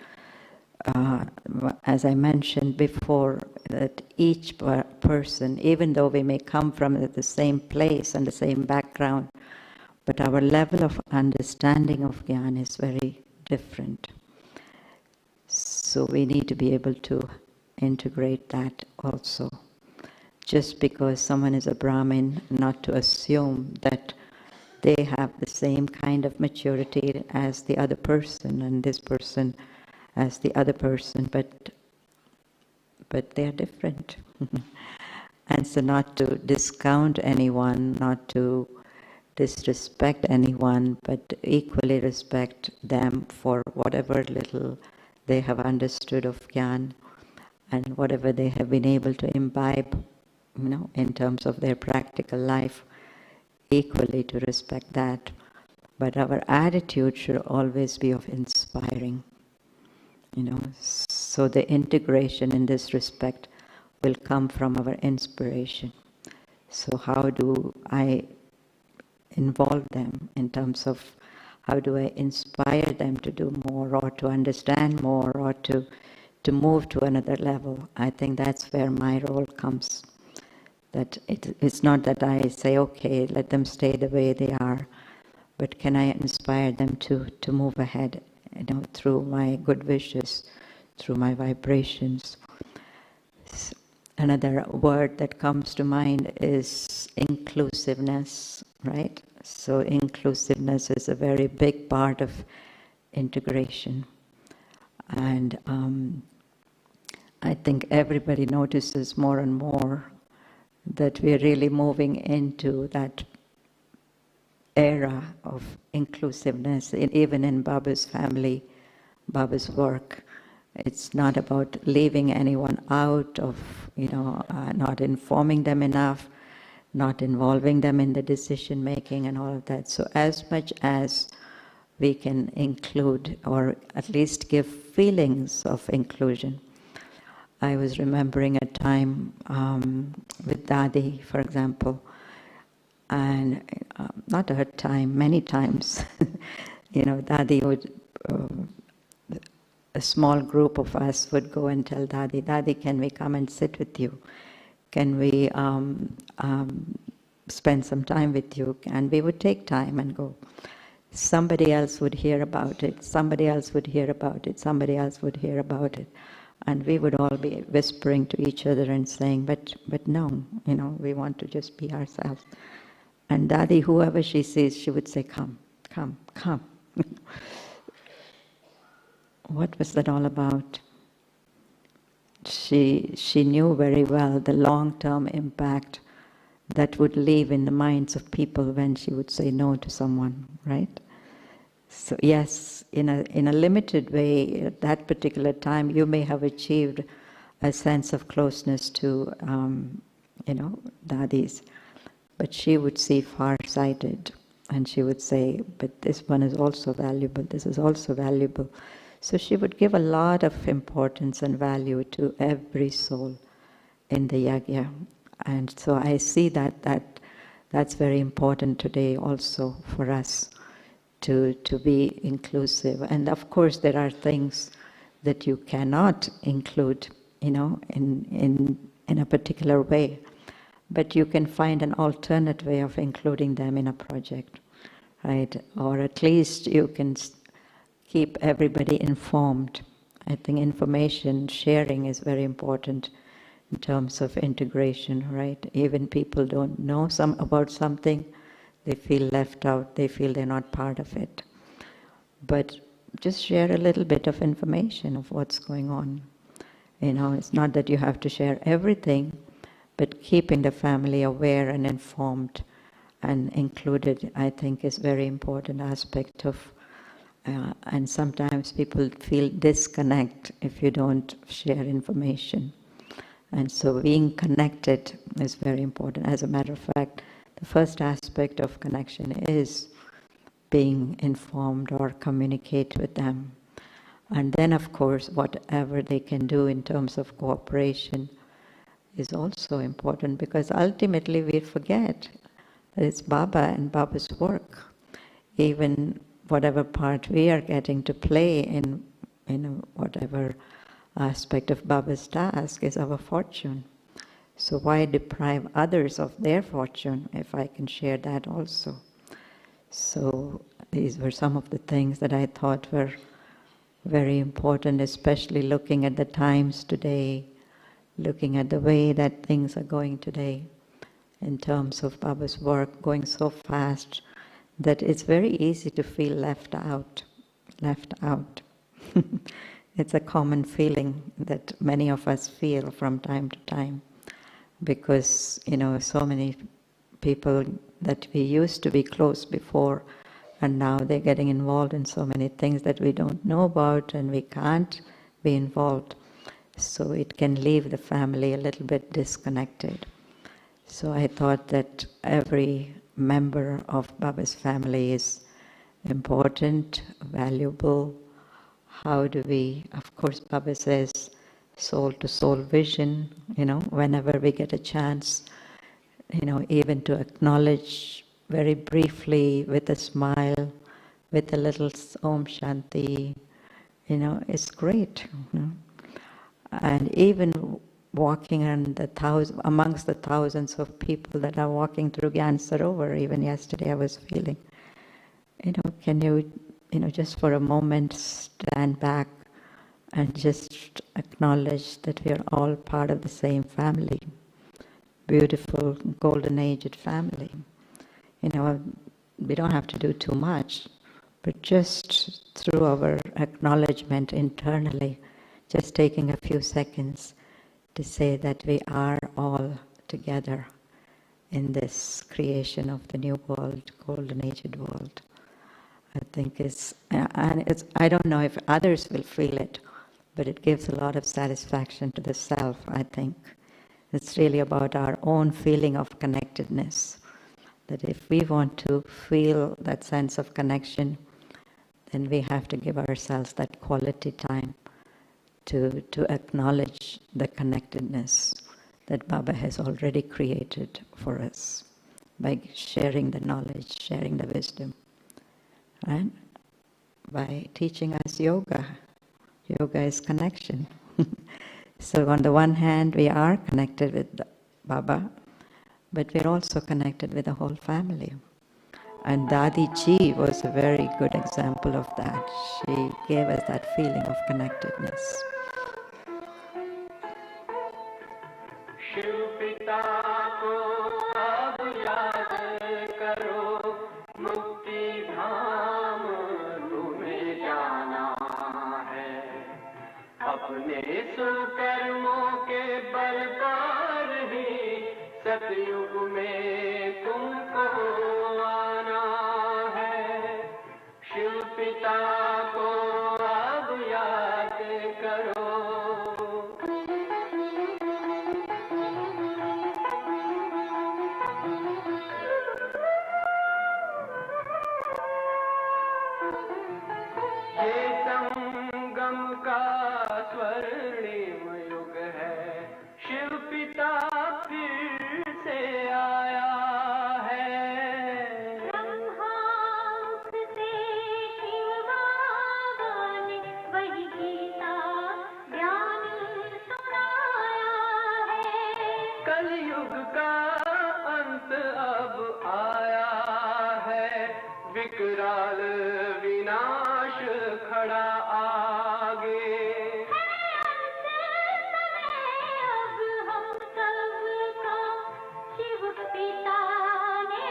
as I mentioned before, that each person, even though we may come from the same place and the same background, but our level of understanding of Gyan is very different. So we need to be able to integrate that also. Just because someone is a Brahmin, not to assume that they have the same kind of maturity as the other person, and this person as the other person, but they are different. And so not to discount anyone, not to disrespect anyone, but equally respect them for whatever little they have understood of Gyan and whatever they have been able to imbibe, in terms of their practical life, equally to respect that. But our attitude should always be of inspiring, so the integration in this respect will come from our inspiration. So how do I involve them in terms of how do I inspire them to do more or to understand more or to move to another level? I think that's where my role comes. That it's not that I say, okay, let them stay the way they are, but can I inspire them to move ahead, through my good wishes, through my vibrations. Another word that comes to mind is inclusiveness, right? So inclusiveness is a very big part of integration. And I think everybody notices more and more that we're really moving into that era of inclusiveness, even in Baba's family, Baba's work. It's not about leaving anyone out of, not informing them enough, not involving them in the decision making and all of that. So as much as we can include or at least give feelings of inclusion. I was remembering a time with Dadi, for example, and not a time, many times, Dadi would, a small group of us would go and tell Dadi, Dadi, can we come and sit with you? Can we spend some time with you? And we would take time and go. Somebody else would hear about it, somebody else would hear about it, somebody else would hear about it. And we would all be whispering to each other and saying, but no, we want to just be ourselves. And Dadi, whoever she sees, she would say, come, come, come. What was that all about? She knew very well the long-term impact that would leave in the minds of people when she would say no to someone, right? So yes, in a limited way, at that particular time, you may have achieved a sense of closeness to, Dadi's, but she would see far-sighted, and she would say, but this one is also valuable, this is also valuable. So she would give a lot of importance and value to every soul in the yagya. And so I see that's very important today also for us to be inclusive. And of course there are things that you cannot include, in a particular way. But you can find an alternate way of including them in a project, right? Or at least you can keep everybody informed. I think information sharing is very important in terms of integration, right? Even people don't know about something, they feel left out, they feel they're not part of it. But just share a little bit of information of what's going on. It's not that you have to share everything, but keeping the family aware and informed and included, I think, is a very important aspect of, and sometimes people feel disconnect if you don't share information. And so being connected is very important. As a matter of fact, the first aspect of connection is being informed or communicate with them. And then, of course, whatever they can do in terms of cooperation is also important, because ultimately we forget that it's Baba and Baba's work. Even whatever part we are getting to play in whatever aspect of Baba's task is our fortune. So why deprive others of their fortune if I can share that also? So these were some of the things that I thought were very important, especially looking at the times today, looking at the way that things are going today in terms of Baba's work going so fast that it's very easy to feel left out. It's a common feeling that many of us feel from time to time, because so many people that we used to be close before, and now they're getting involved in so many things that we don't know about and we can't be involved. So it can leave the family a little bit disconnected. So I thought that every member of Baba's family is important, valuable. How do we, of course Baba says, soul to soul vision, whenever we get a chance, even to acknowledge very briefly with a smile, with a little Om Shanti, it's great. And even walking amongst the thousands of people that are walking through Gyan Sarovar, even yesterday I was feeling, can you, just for a moment stand back and just acknowledge that we are all part of the same family, beautiful golden-aged family. We don't have to do too much, but just through our acknowledgement internally, just taking a few seconds to say that we are all together in this creation of the new world, golden-aged world. I think I don't know if others will feel it, but it gives a lot of satisfaction to the self, I think. It's really about our own feeling of connectedness. That if we want to feel that sense of connection, then we have to give ourselves that quality time to acknowledge the connectedness that Baba has already created for us by sharing the knowledge, sharing the wisdom, right? By teaching us yoga. Yoga is connection. So on the one hand, we are connected with Baba, but we're also connected with the whole family. And Dadi Ji was a very good example of that. She gave us that feeling of connectedness. अपने सुकर्मों के बल पर ही सतयुग में तुमको आना है। शिव पिता को अब याद करो। ये संगम का स्वर्णिम युग है, शिव पिता फिर से आया है। ब्रह्मांड से शिव बाबा ने वही गीता ज्ञान सुनाया है। कलयुग का अंत अब आया है, विकराल विनाश खड़ा आगे। अब हम सबका शिव पिता ने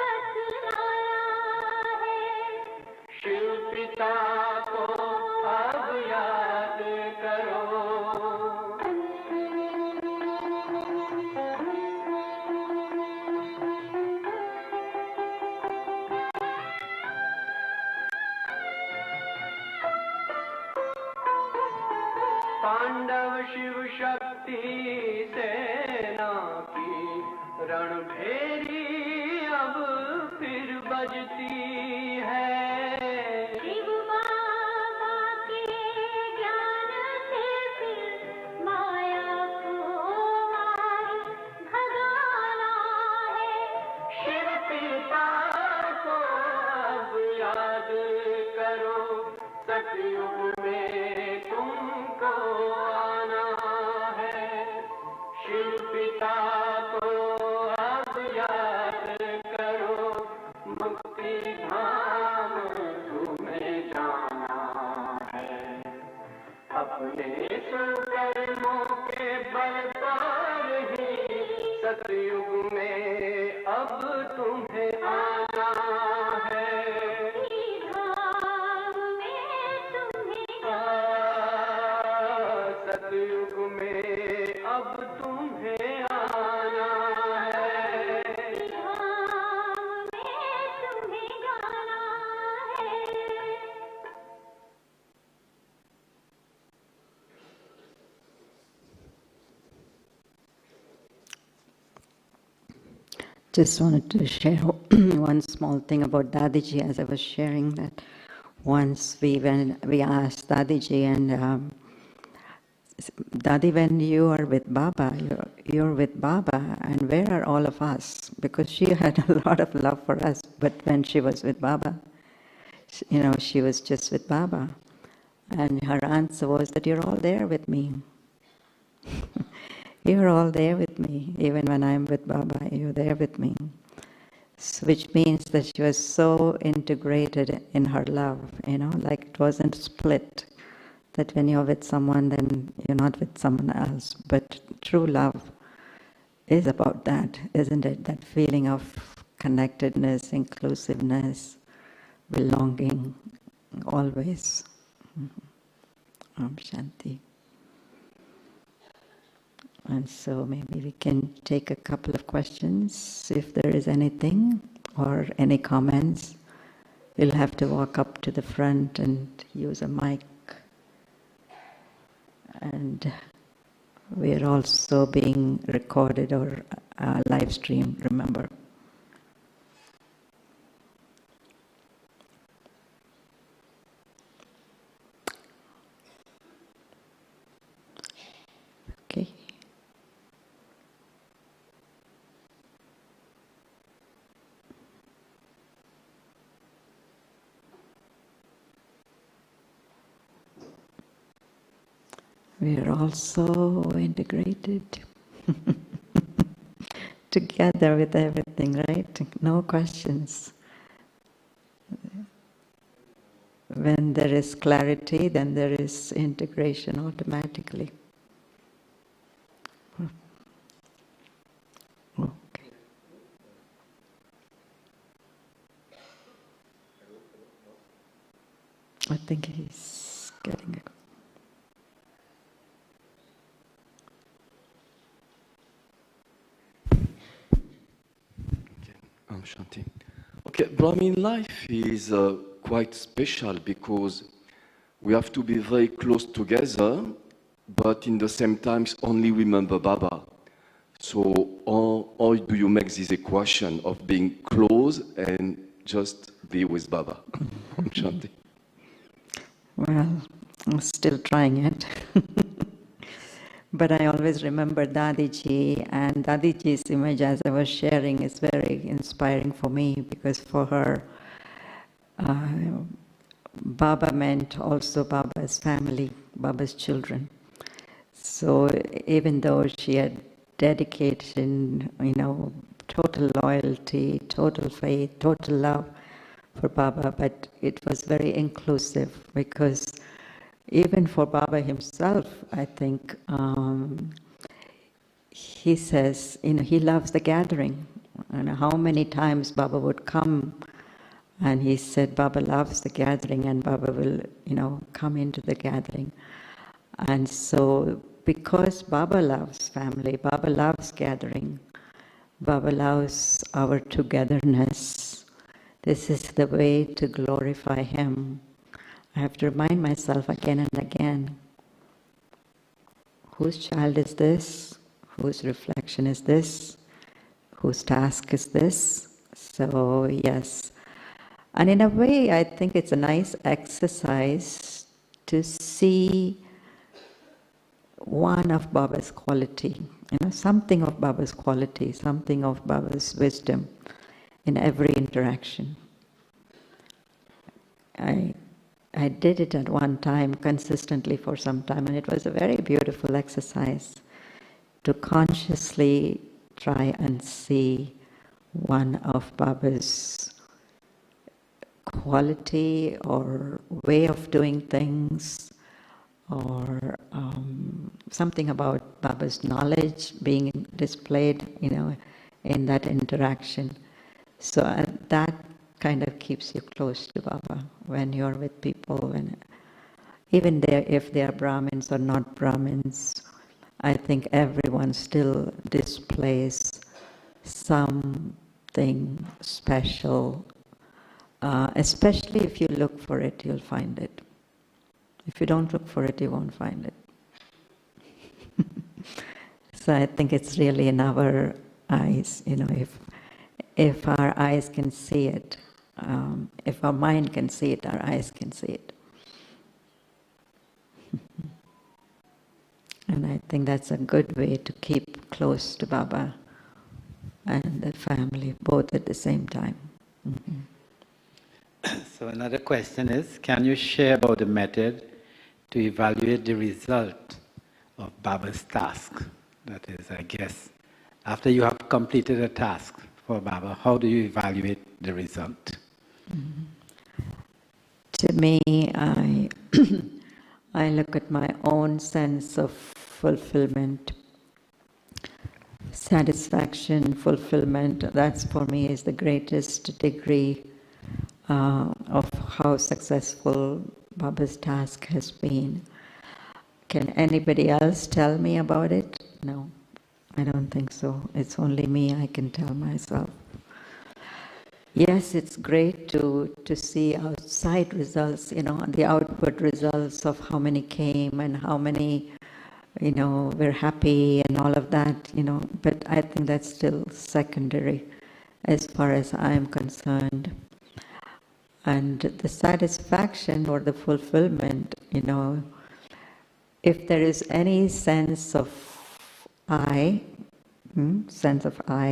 बतलाया है। शिव पिता को अब याद करो। पांडव शिव शक्ति सेना की रणभेरी अब फिर बजती है। शिव बाबा के ज्ञान से फिर माया को मार भगाना है। शिव पिता को अब याद करो, सतयुग में तुमको आना है। शिव पिता को अब याद करो, मुक्ति धाम तुम्हें जाना है। अपने सुकर्मों के बल पर ही सतयुग में अब तुम्हें आना है। धाम में तुम्हें सतयुग में अब तुम्हें आना है। धाम में तुम्हें जाना है। Just wanted to share one small thing about Dadiji. As I was sharing that once we asked Dadiji, and Dadi, when you are with Baba, you're with Baba, and where are all of us? Because she had a lot of love for us, but when she was with Baba, she was just with Baba. And her answer was that you're all there with me. You're all there with me. Even when I'm with Baba, you're there with me. Which means that she was so integrated in her love, like it wasn't split. That when you're with someone, then you're not with someone else. But true love is about that, isn't it? That feeling of connectedness, inclusiveness, belonging, always. Om Shanti. And so maybe we can take a couple of questions, if there is anything, or any comments. We'll have to walk up to the front and use a mic. And we're also being recorded or live streamed, remember. Okay. We're also integrated together with everything, right? No questions. When there is clarity, then there is integration automatically. Okay. I think he's getting it. Shanti. Okay, Brahmin life is quite special because we have to be very close together, but in the same time only remember Baba. So how do you make this equation of being close and just be with Baba? Shanti. Well, I'm still trying it. But I always remember Dadiji, and Dadiji's image, as I was sharing, is very inspiring for me, because for her, Baba meant also Baba's family, Baba's children. So even though she had dedication, total loyalty, total faith, total love for Baba, but it was very inclusive, because even for Baba himself, I think, he says, he loves the gathering. And how many times Baba would come, and he said Baba loves the gathering, and Baba will, come into the gathering. And so, because Baba loves family, Baba loves gathering, Baba loves our togetherness, this is the way to glorify him. I have to remind myself again and again, whose child is this? Whose reflection is this? Whose task is this? So, yes. And in a way, I think it's a nice exercise to see one of Baba's quality, something of Baba's quality, something of Baba's wisdom in every interaction. I did it at one time consistently for some time, and it was a very beautiful exercise to consciously try and see one of Baba's quality or way of doing things, or something about Baba's knowledge being displayed, in that interaction. So that kind of keeps you close to Baba when you're with people, even if they are Brahmins or not Brahmins. I think everyone still displays something special. Especially if you look for it, you'll find it. If you don't look for it, you won't find it. So I think it's really in our eyes, if our eyes can see it, if our mind can see it, our eyes can see it. And I think that's a good way to keep close to Baba and the family, both at the same time. Mm-hmm. So another question is, can you share about the method to evaluate the result of Baba's task? That is, I guess, after you have completed a task for Baba, how do you evaluate the result? Mm-hmm. To me, I I look at my own sense of fulfillment, satisfaction, fulfillment. That's for me is the greatest degree of how successful Baba's task has been. Can anybody else tell me about it? No, I don't think so. It's only me, I can tell myself. Yes, it's great to see outside results, the outward results of how many came and how many, we're happy and all of that, but I think that's still secondary as far as I'm concerned. And the satisfaction or the fulfillment, if there is any sense of I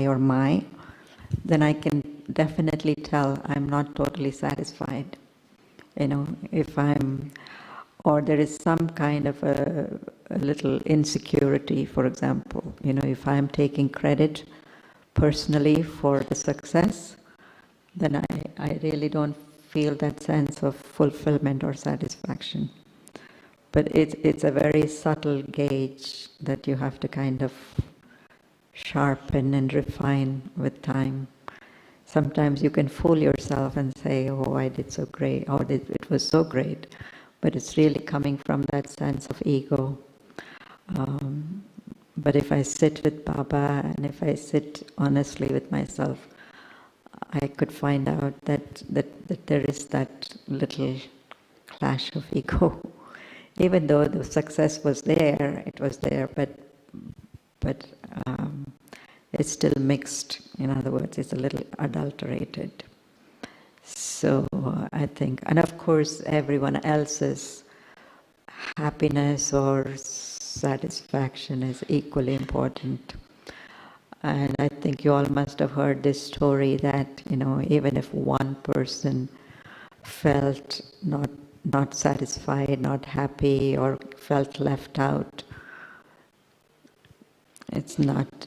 or my, then I can definitely tell I'm not totally satisfied. If or there is some kind of a little insecurity, for example, if I'm taking credit personally for the success, then I really don't feel that sense of fulfillment or satisfaction. But it's a very subtle gauge that you have to kind of sharpen and refine with time. Sometimes you can fool yourself and say, oh, I did so great, or it was so great, but it's really coming from that sense of ego. But if I sit with Baba and if I sit honestly with myself, I could find out that there is that little clash of ego. Even though the success was there, it was there, but it's still mixed. In other words, it's a little adulterated. So I think, and of course, everyone else's happiness or satisfaction is equally important. And I think you all must have heard this story that, even if one person felt not satisfied, not happy, or felt left out, it's not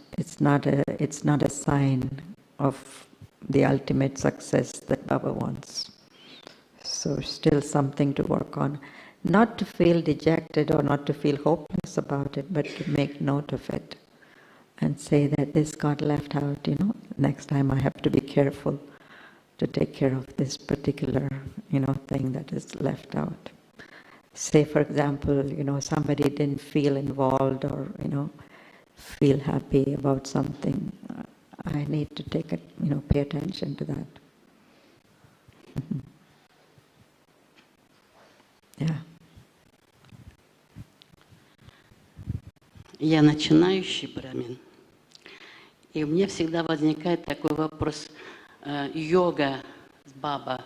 a sign of the ultimate success that Baba wants. So still something to work on. Not to feel dejected or not to feel hopeless about it, but to make note of it and say that this got left out, next time I have to be careful to take care of this particular, thing that is left out. Say, for example, somebody didn't feel involved or, feel happy about something. I need to pay attention to that. Yeah. Я начинающий брамин, и у меня всегда возникает такой вопрос, йога с Баба,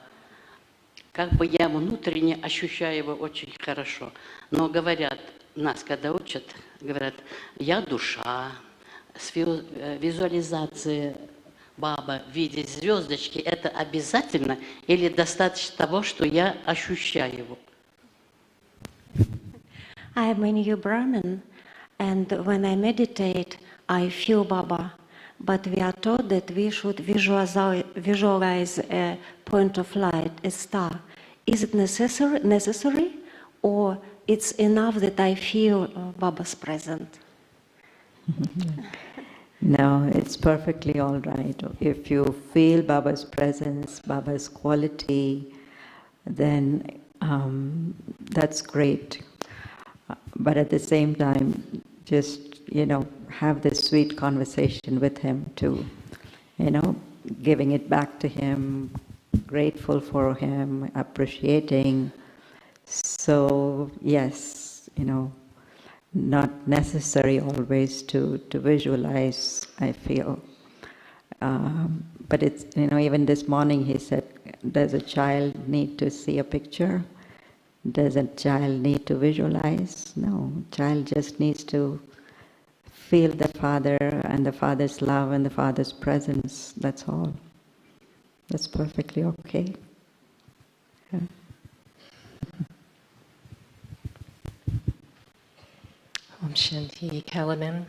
как бы я внутренне ощущаю его очень хорошо, но говорят, нас когда учат, говорят, я душа, с визуализацией Баба в виде звездочки, это обязательно или достаточно того, что я ощущаю его? I am a new Brahmin, and when I meditate, I feel Baba. But we are taught that we should visualize a point of light, a star. Is it necessary, or it's enough that I feel Baba's presence? No, it's perfectly all right. If you feel Baba's presence, Baba's quality, then that's great. But at the same time, just, have this sweet conversation with him too. Giving it back to him, grateful for him, appreciating. So, yes, not necessary always to visualize, I feel. But it's, even this morning he said, does a child need to see a picture? Does a child need to visualize? No, child just needs to feel the father and the father's love and the father's presence, that's all. That's perfectly okay. Yeah. Om Shanti, Kalaman.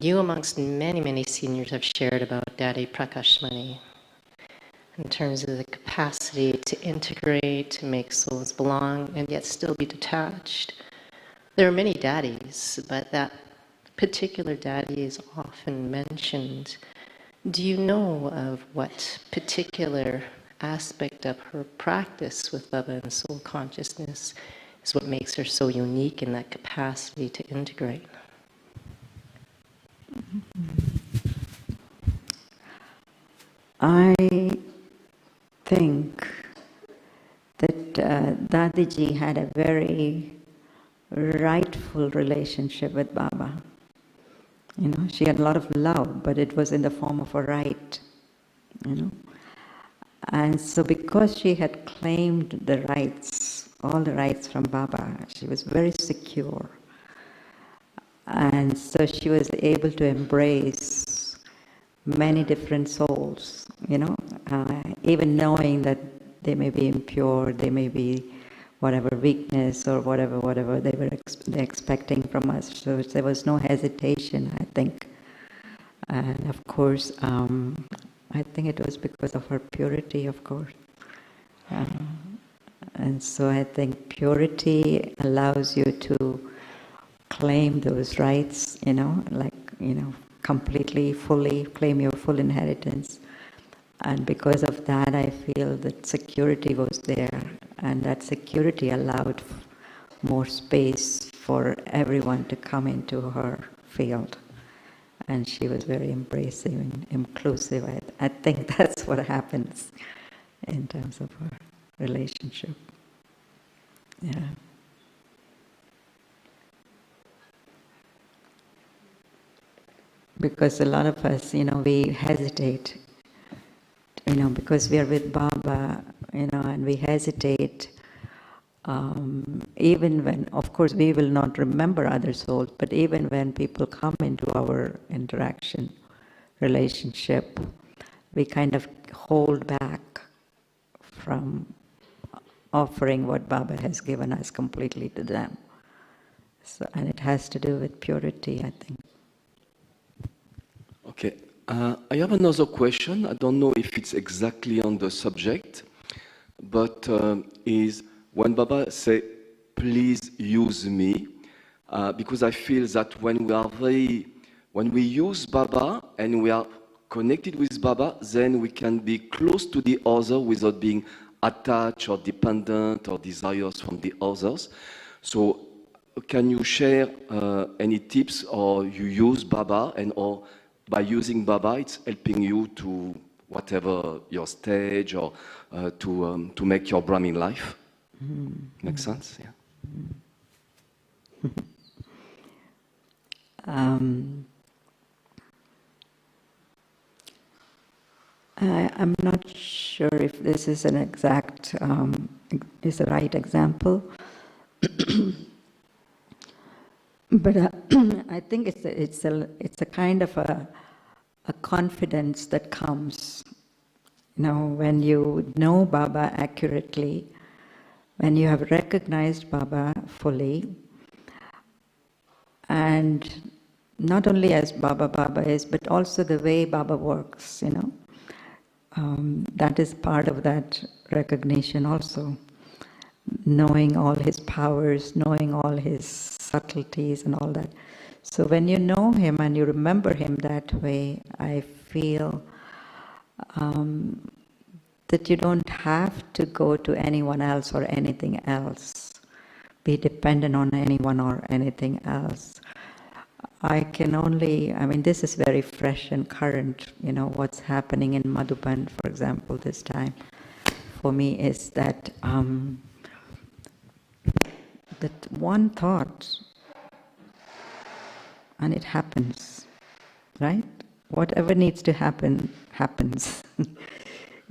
You, amongst many, many seniors, have shared about Daddy Prakashmani in terms of the capacity to integrate, to make souls belong, and yet still be detached. There are many daddies, but that particular daddy is often mentioned. Do you know of what particular aspect of her practice with Baba and soul consciousness is what makes her so unique in that capacity to integrate? I think that Dadiji had a very rightful relationship with Baba. You know, she had a lot of love, but it was in the form of a right, you know. And so because she had claimed the rights, all the rights from Baba, she was very secure. And so she was able to embrace many different souls, you know, even knowing that they may be impure, they may be whatever weakness or whatever they're expecting from us. So there was no hesitation, I think. And of course, I think it was because of her purity, of course. And so I think purity allows you to claim those rights, you know, like, you know, completely, fully claim your full inheritance. And because of that, I feel that security was there, and that security allowed more space for everyone to come into her field. And she was very embracing and inclusive. I think that's what happens in terms of her relationship. Yeah. Because a lot of us, you know, we hesitate, you know, because we are with Baba, you know, and we hesitate, even when, of course, we will not remember other souls, but even when people come into our interaction, relationship, we kind of hold back from offering what Baba has given us completely to them. So, and it has to do with purity, I think. Okay, I have another question. I don't know if it's exactly on the subject, but is when Baba say, "Please use me," because I feel that when we use Baba and we are connected with Baba, then we can be close to the other without being attached or dependent or desires from the others. So, can you share any tips, or you use Baba, and or by using Baba, it's helping you to whatever your stage, or to make your Brahmin life? Makes sense? Yeah. I'm not sure if this is an exact, is the right example. But I think it's a kind of a confidence that comes, you know, when you know Baba accurately, when you have recognized Baba fully, and not only as Baba is, but also the way Baba works, you know. That is part of that recognition also. Knowing all his powers, knowing all his subtleties and all that. So when you know him and you remember him that way, I feel that you don't have to go to anyone else or anything else, be dependent on anyone or anything else. I can only, I mean, this is very fresh and current, you know, what's happening in Madhuban, for example, this time, for me is that that one thought, and it happens, right? Whatever needs to happen, happens.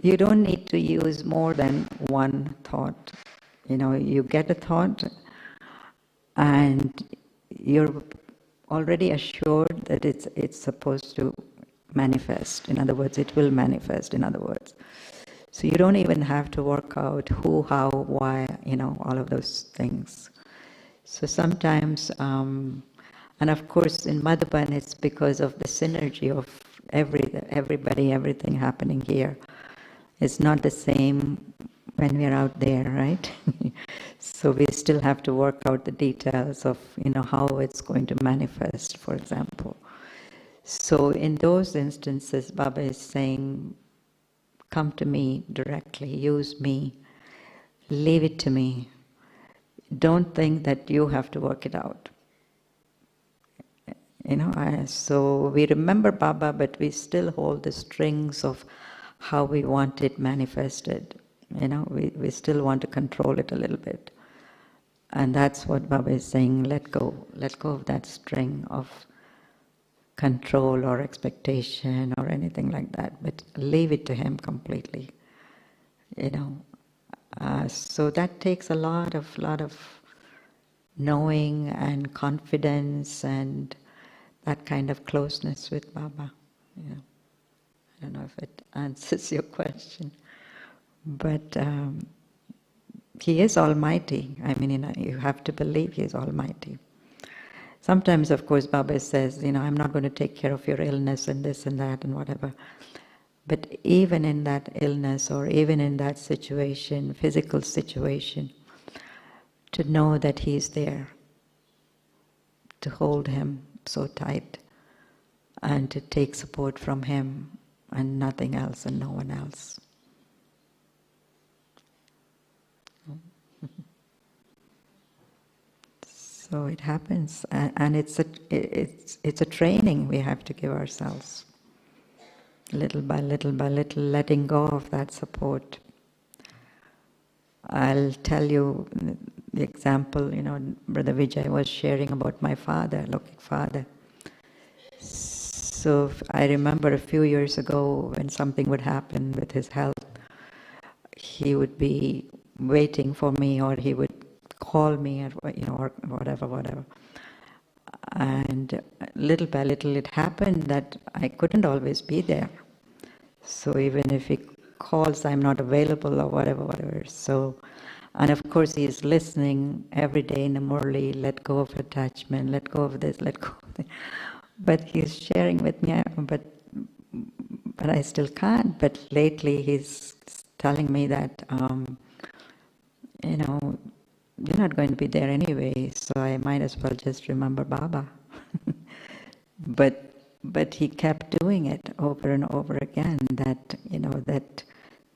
You don't need to use more than one thought. You get a thought and you're already assured that it's supposed to manifest. In other words, it will manifest, in other words. So you don't even have to work out who, how, why, all of those things. So sometimes, and of course in Madhuban it's because of the synergy of everybody, everything happening here. It's not the same when we're out there, right? So we still have to work out the details of, how it's going to manifest, for example. So in those instances, Baba is saying, come to me directly, use me, leave it to me. Don't think that you have to work it out. So we remember Baba, but we still hold the strings of how we want it manifested. We still want to control it a little bit. And that's what Baba is saying, let go of that string of control or expectation or anything like that, but leave it to him completely. So that takes a lot of knowing and confidence and that kind of closeness with Baba. I don't know if it answers your question, but he is almighty. I mean, you have to believe he is almighty. Sometimes, of course, Baba says, I'm not going to take care of your illness and this and that and whatever. But even in that illness or even in that situation, physical situation, to know that he's there, to hold him so tight and to take support from him and nothing else and no one else. So it happens, and it's a training we have to give ourselves, little by little, letting go of that support. I'll tell you the example. Brother Vijay was sharing about my father, Lokik father. So I remember a few years ago when something would happen with his health, he would be waiting for me, or he would call me, or whatever. And little by little it happened that I couldn't always be there. So even if he calls, I'm not available or whatever. So, and of course he is listening every day in the Murli, let go of attachment, let go of this, let go of that. But he's sharing with me, but I still can't. But lately he's telling me that, you're not going to be there anyway, so I might as well just remember Baba. But he kept doing it over and over again, that, that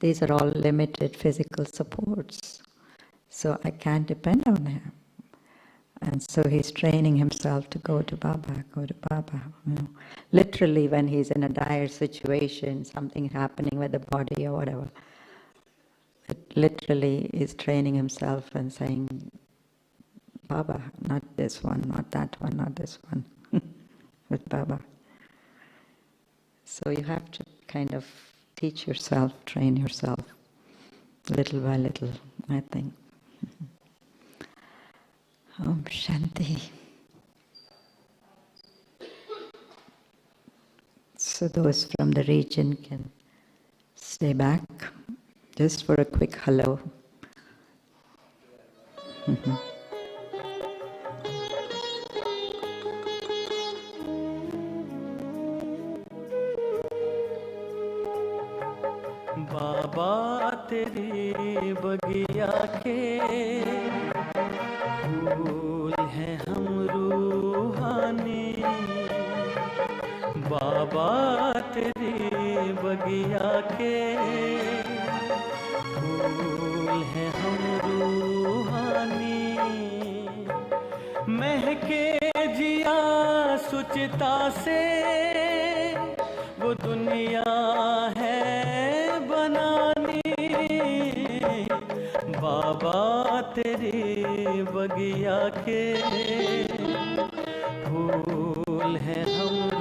these are all limited physical supports. So I can't depend on him. And so he's training himself to go to Baba. Literally when he's in a dire situation, something happening with the body or whatever, it literally is training himself and saying, Baba, not this one, not that one, not this one, with Baba. So you have to kind of teach yourself, train yourself, little by little, I think. Om Shanti. So those from the region can stay back, just for a quick hello. बाबा तेरी बगिया के फूल हैं हम रूहानी, बाबा तेरी बगिया के फूल हैं हम रूहानी, महके जिया सुचिता से वो दुनिया है बनानी, बाबा तेरी बगिया के फूल हैं हम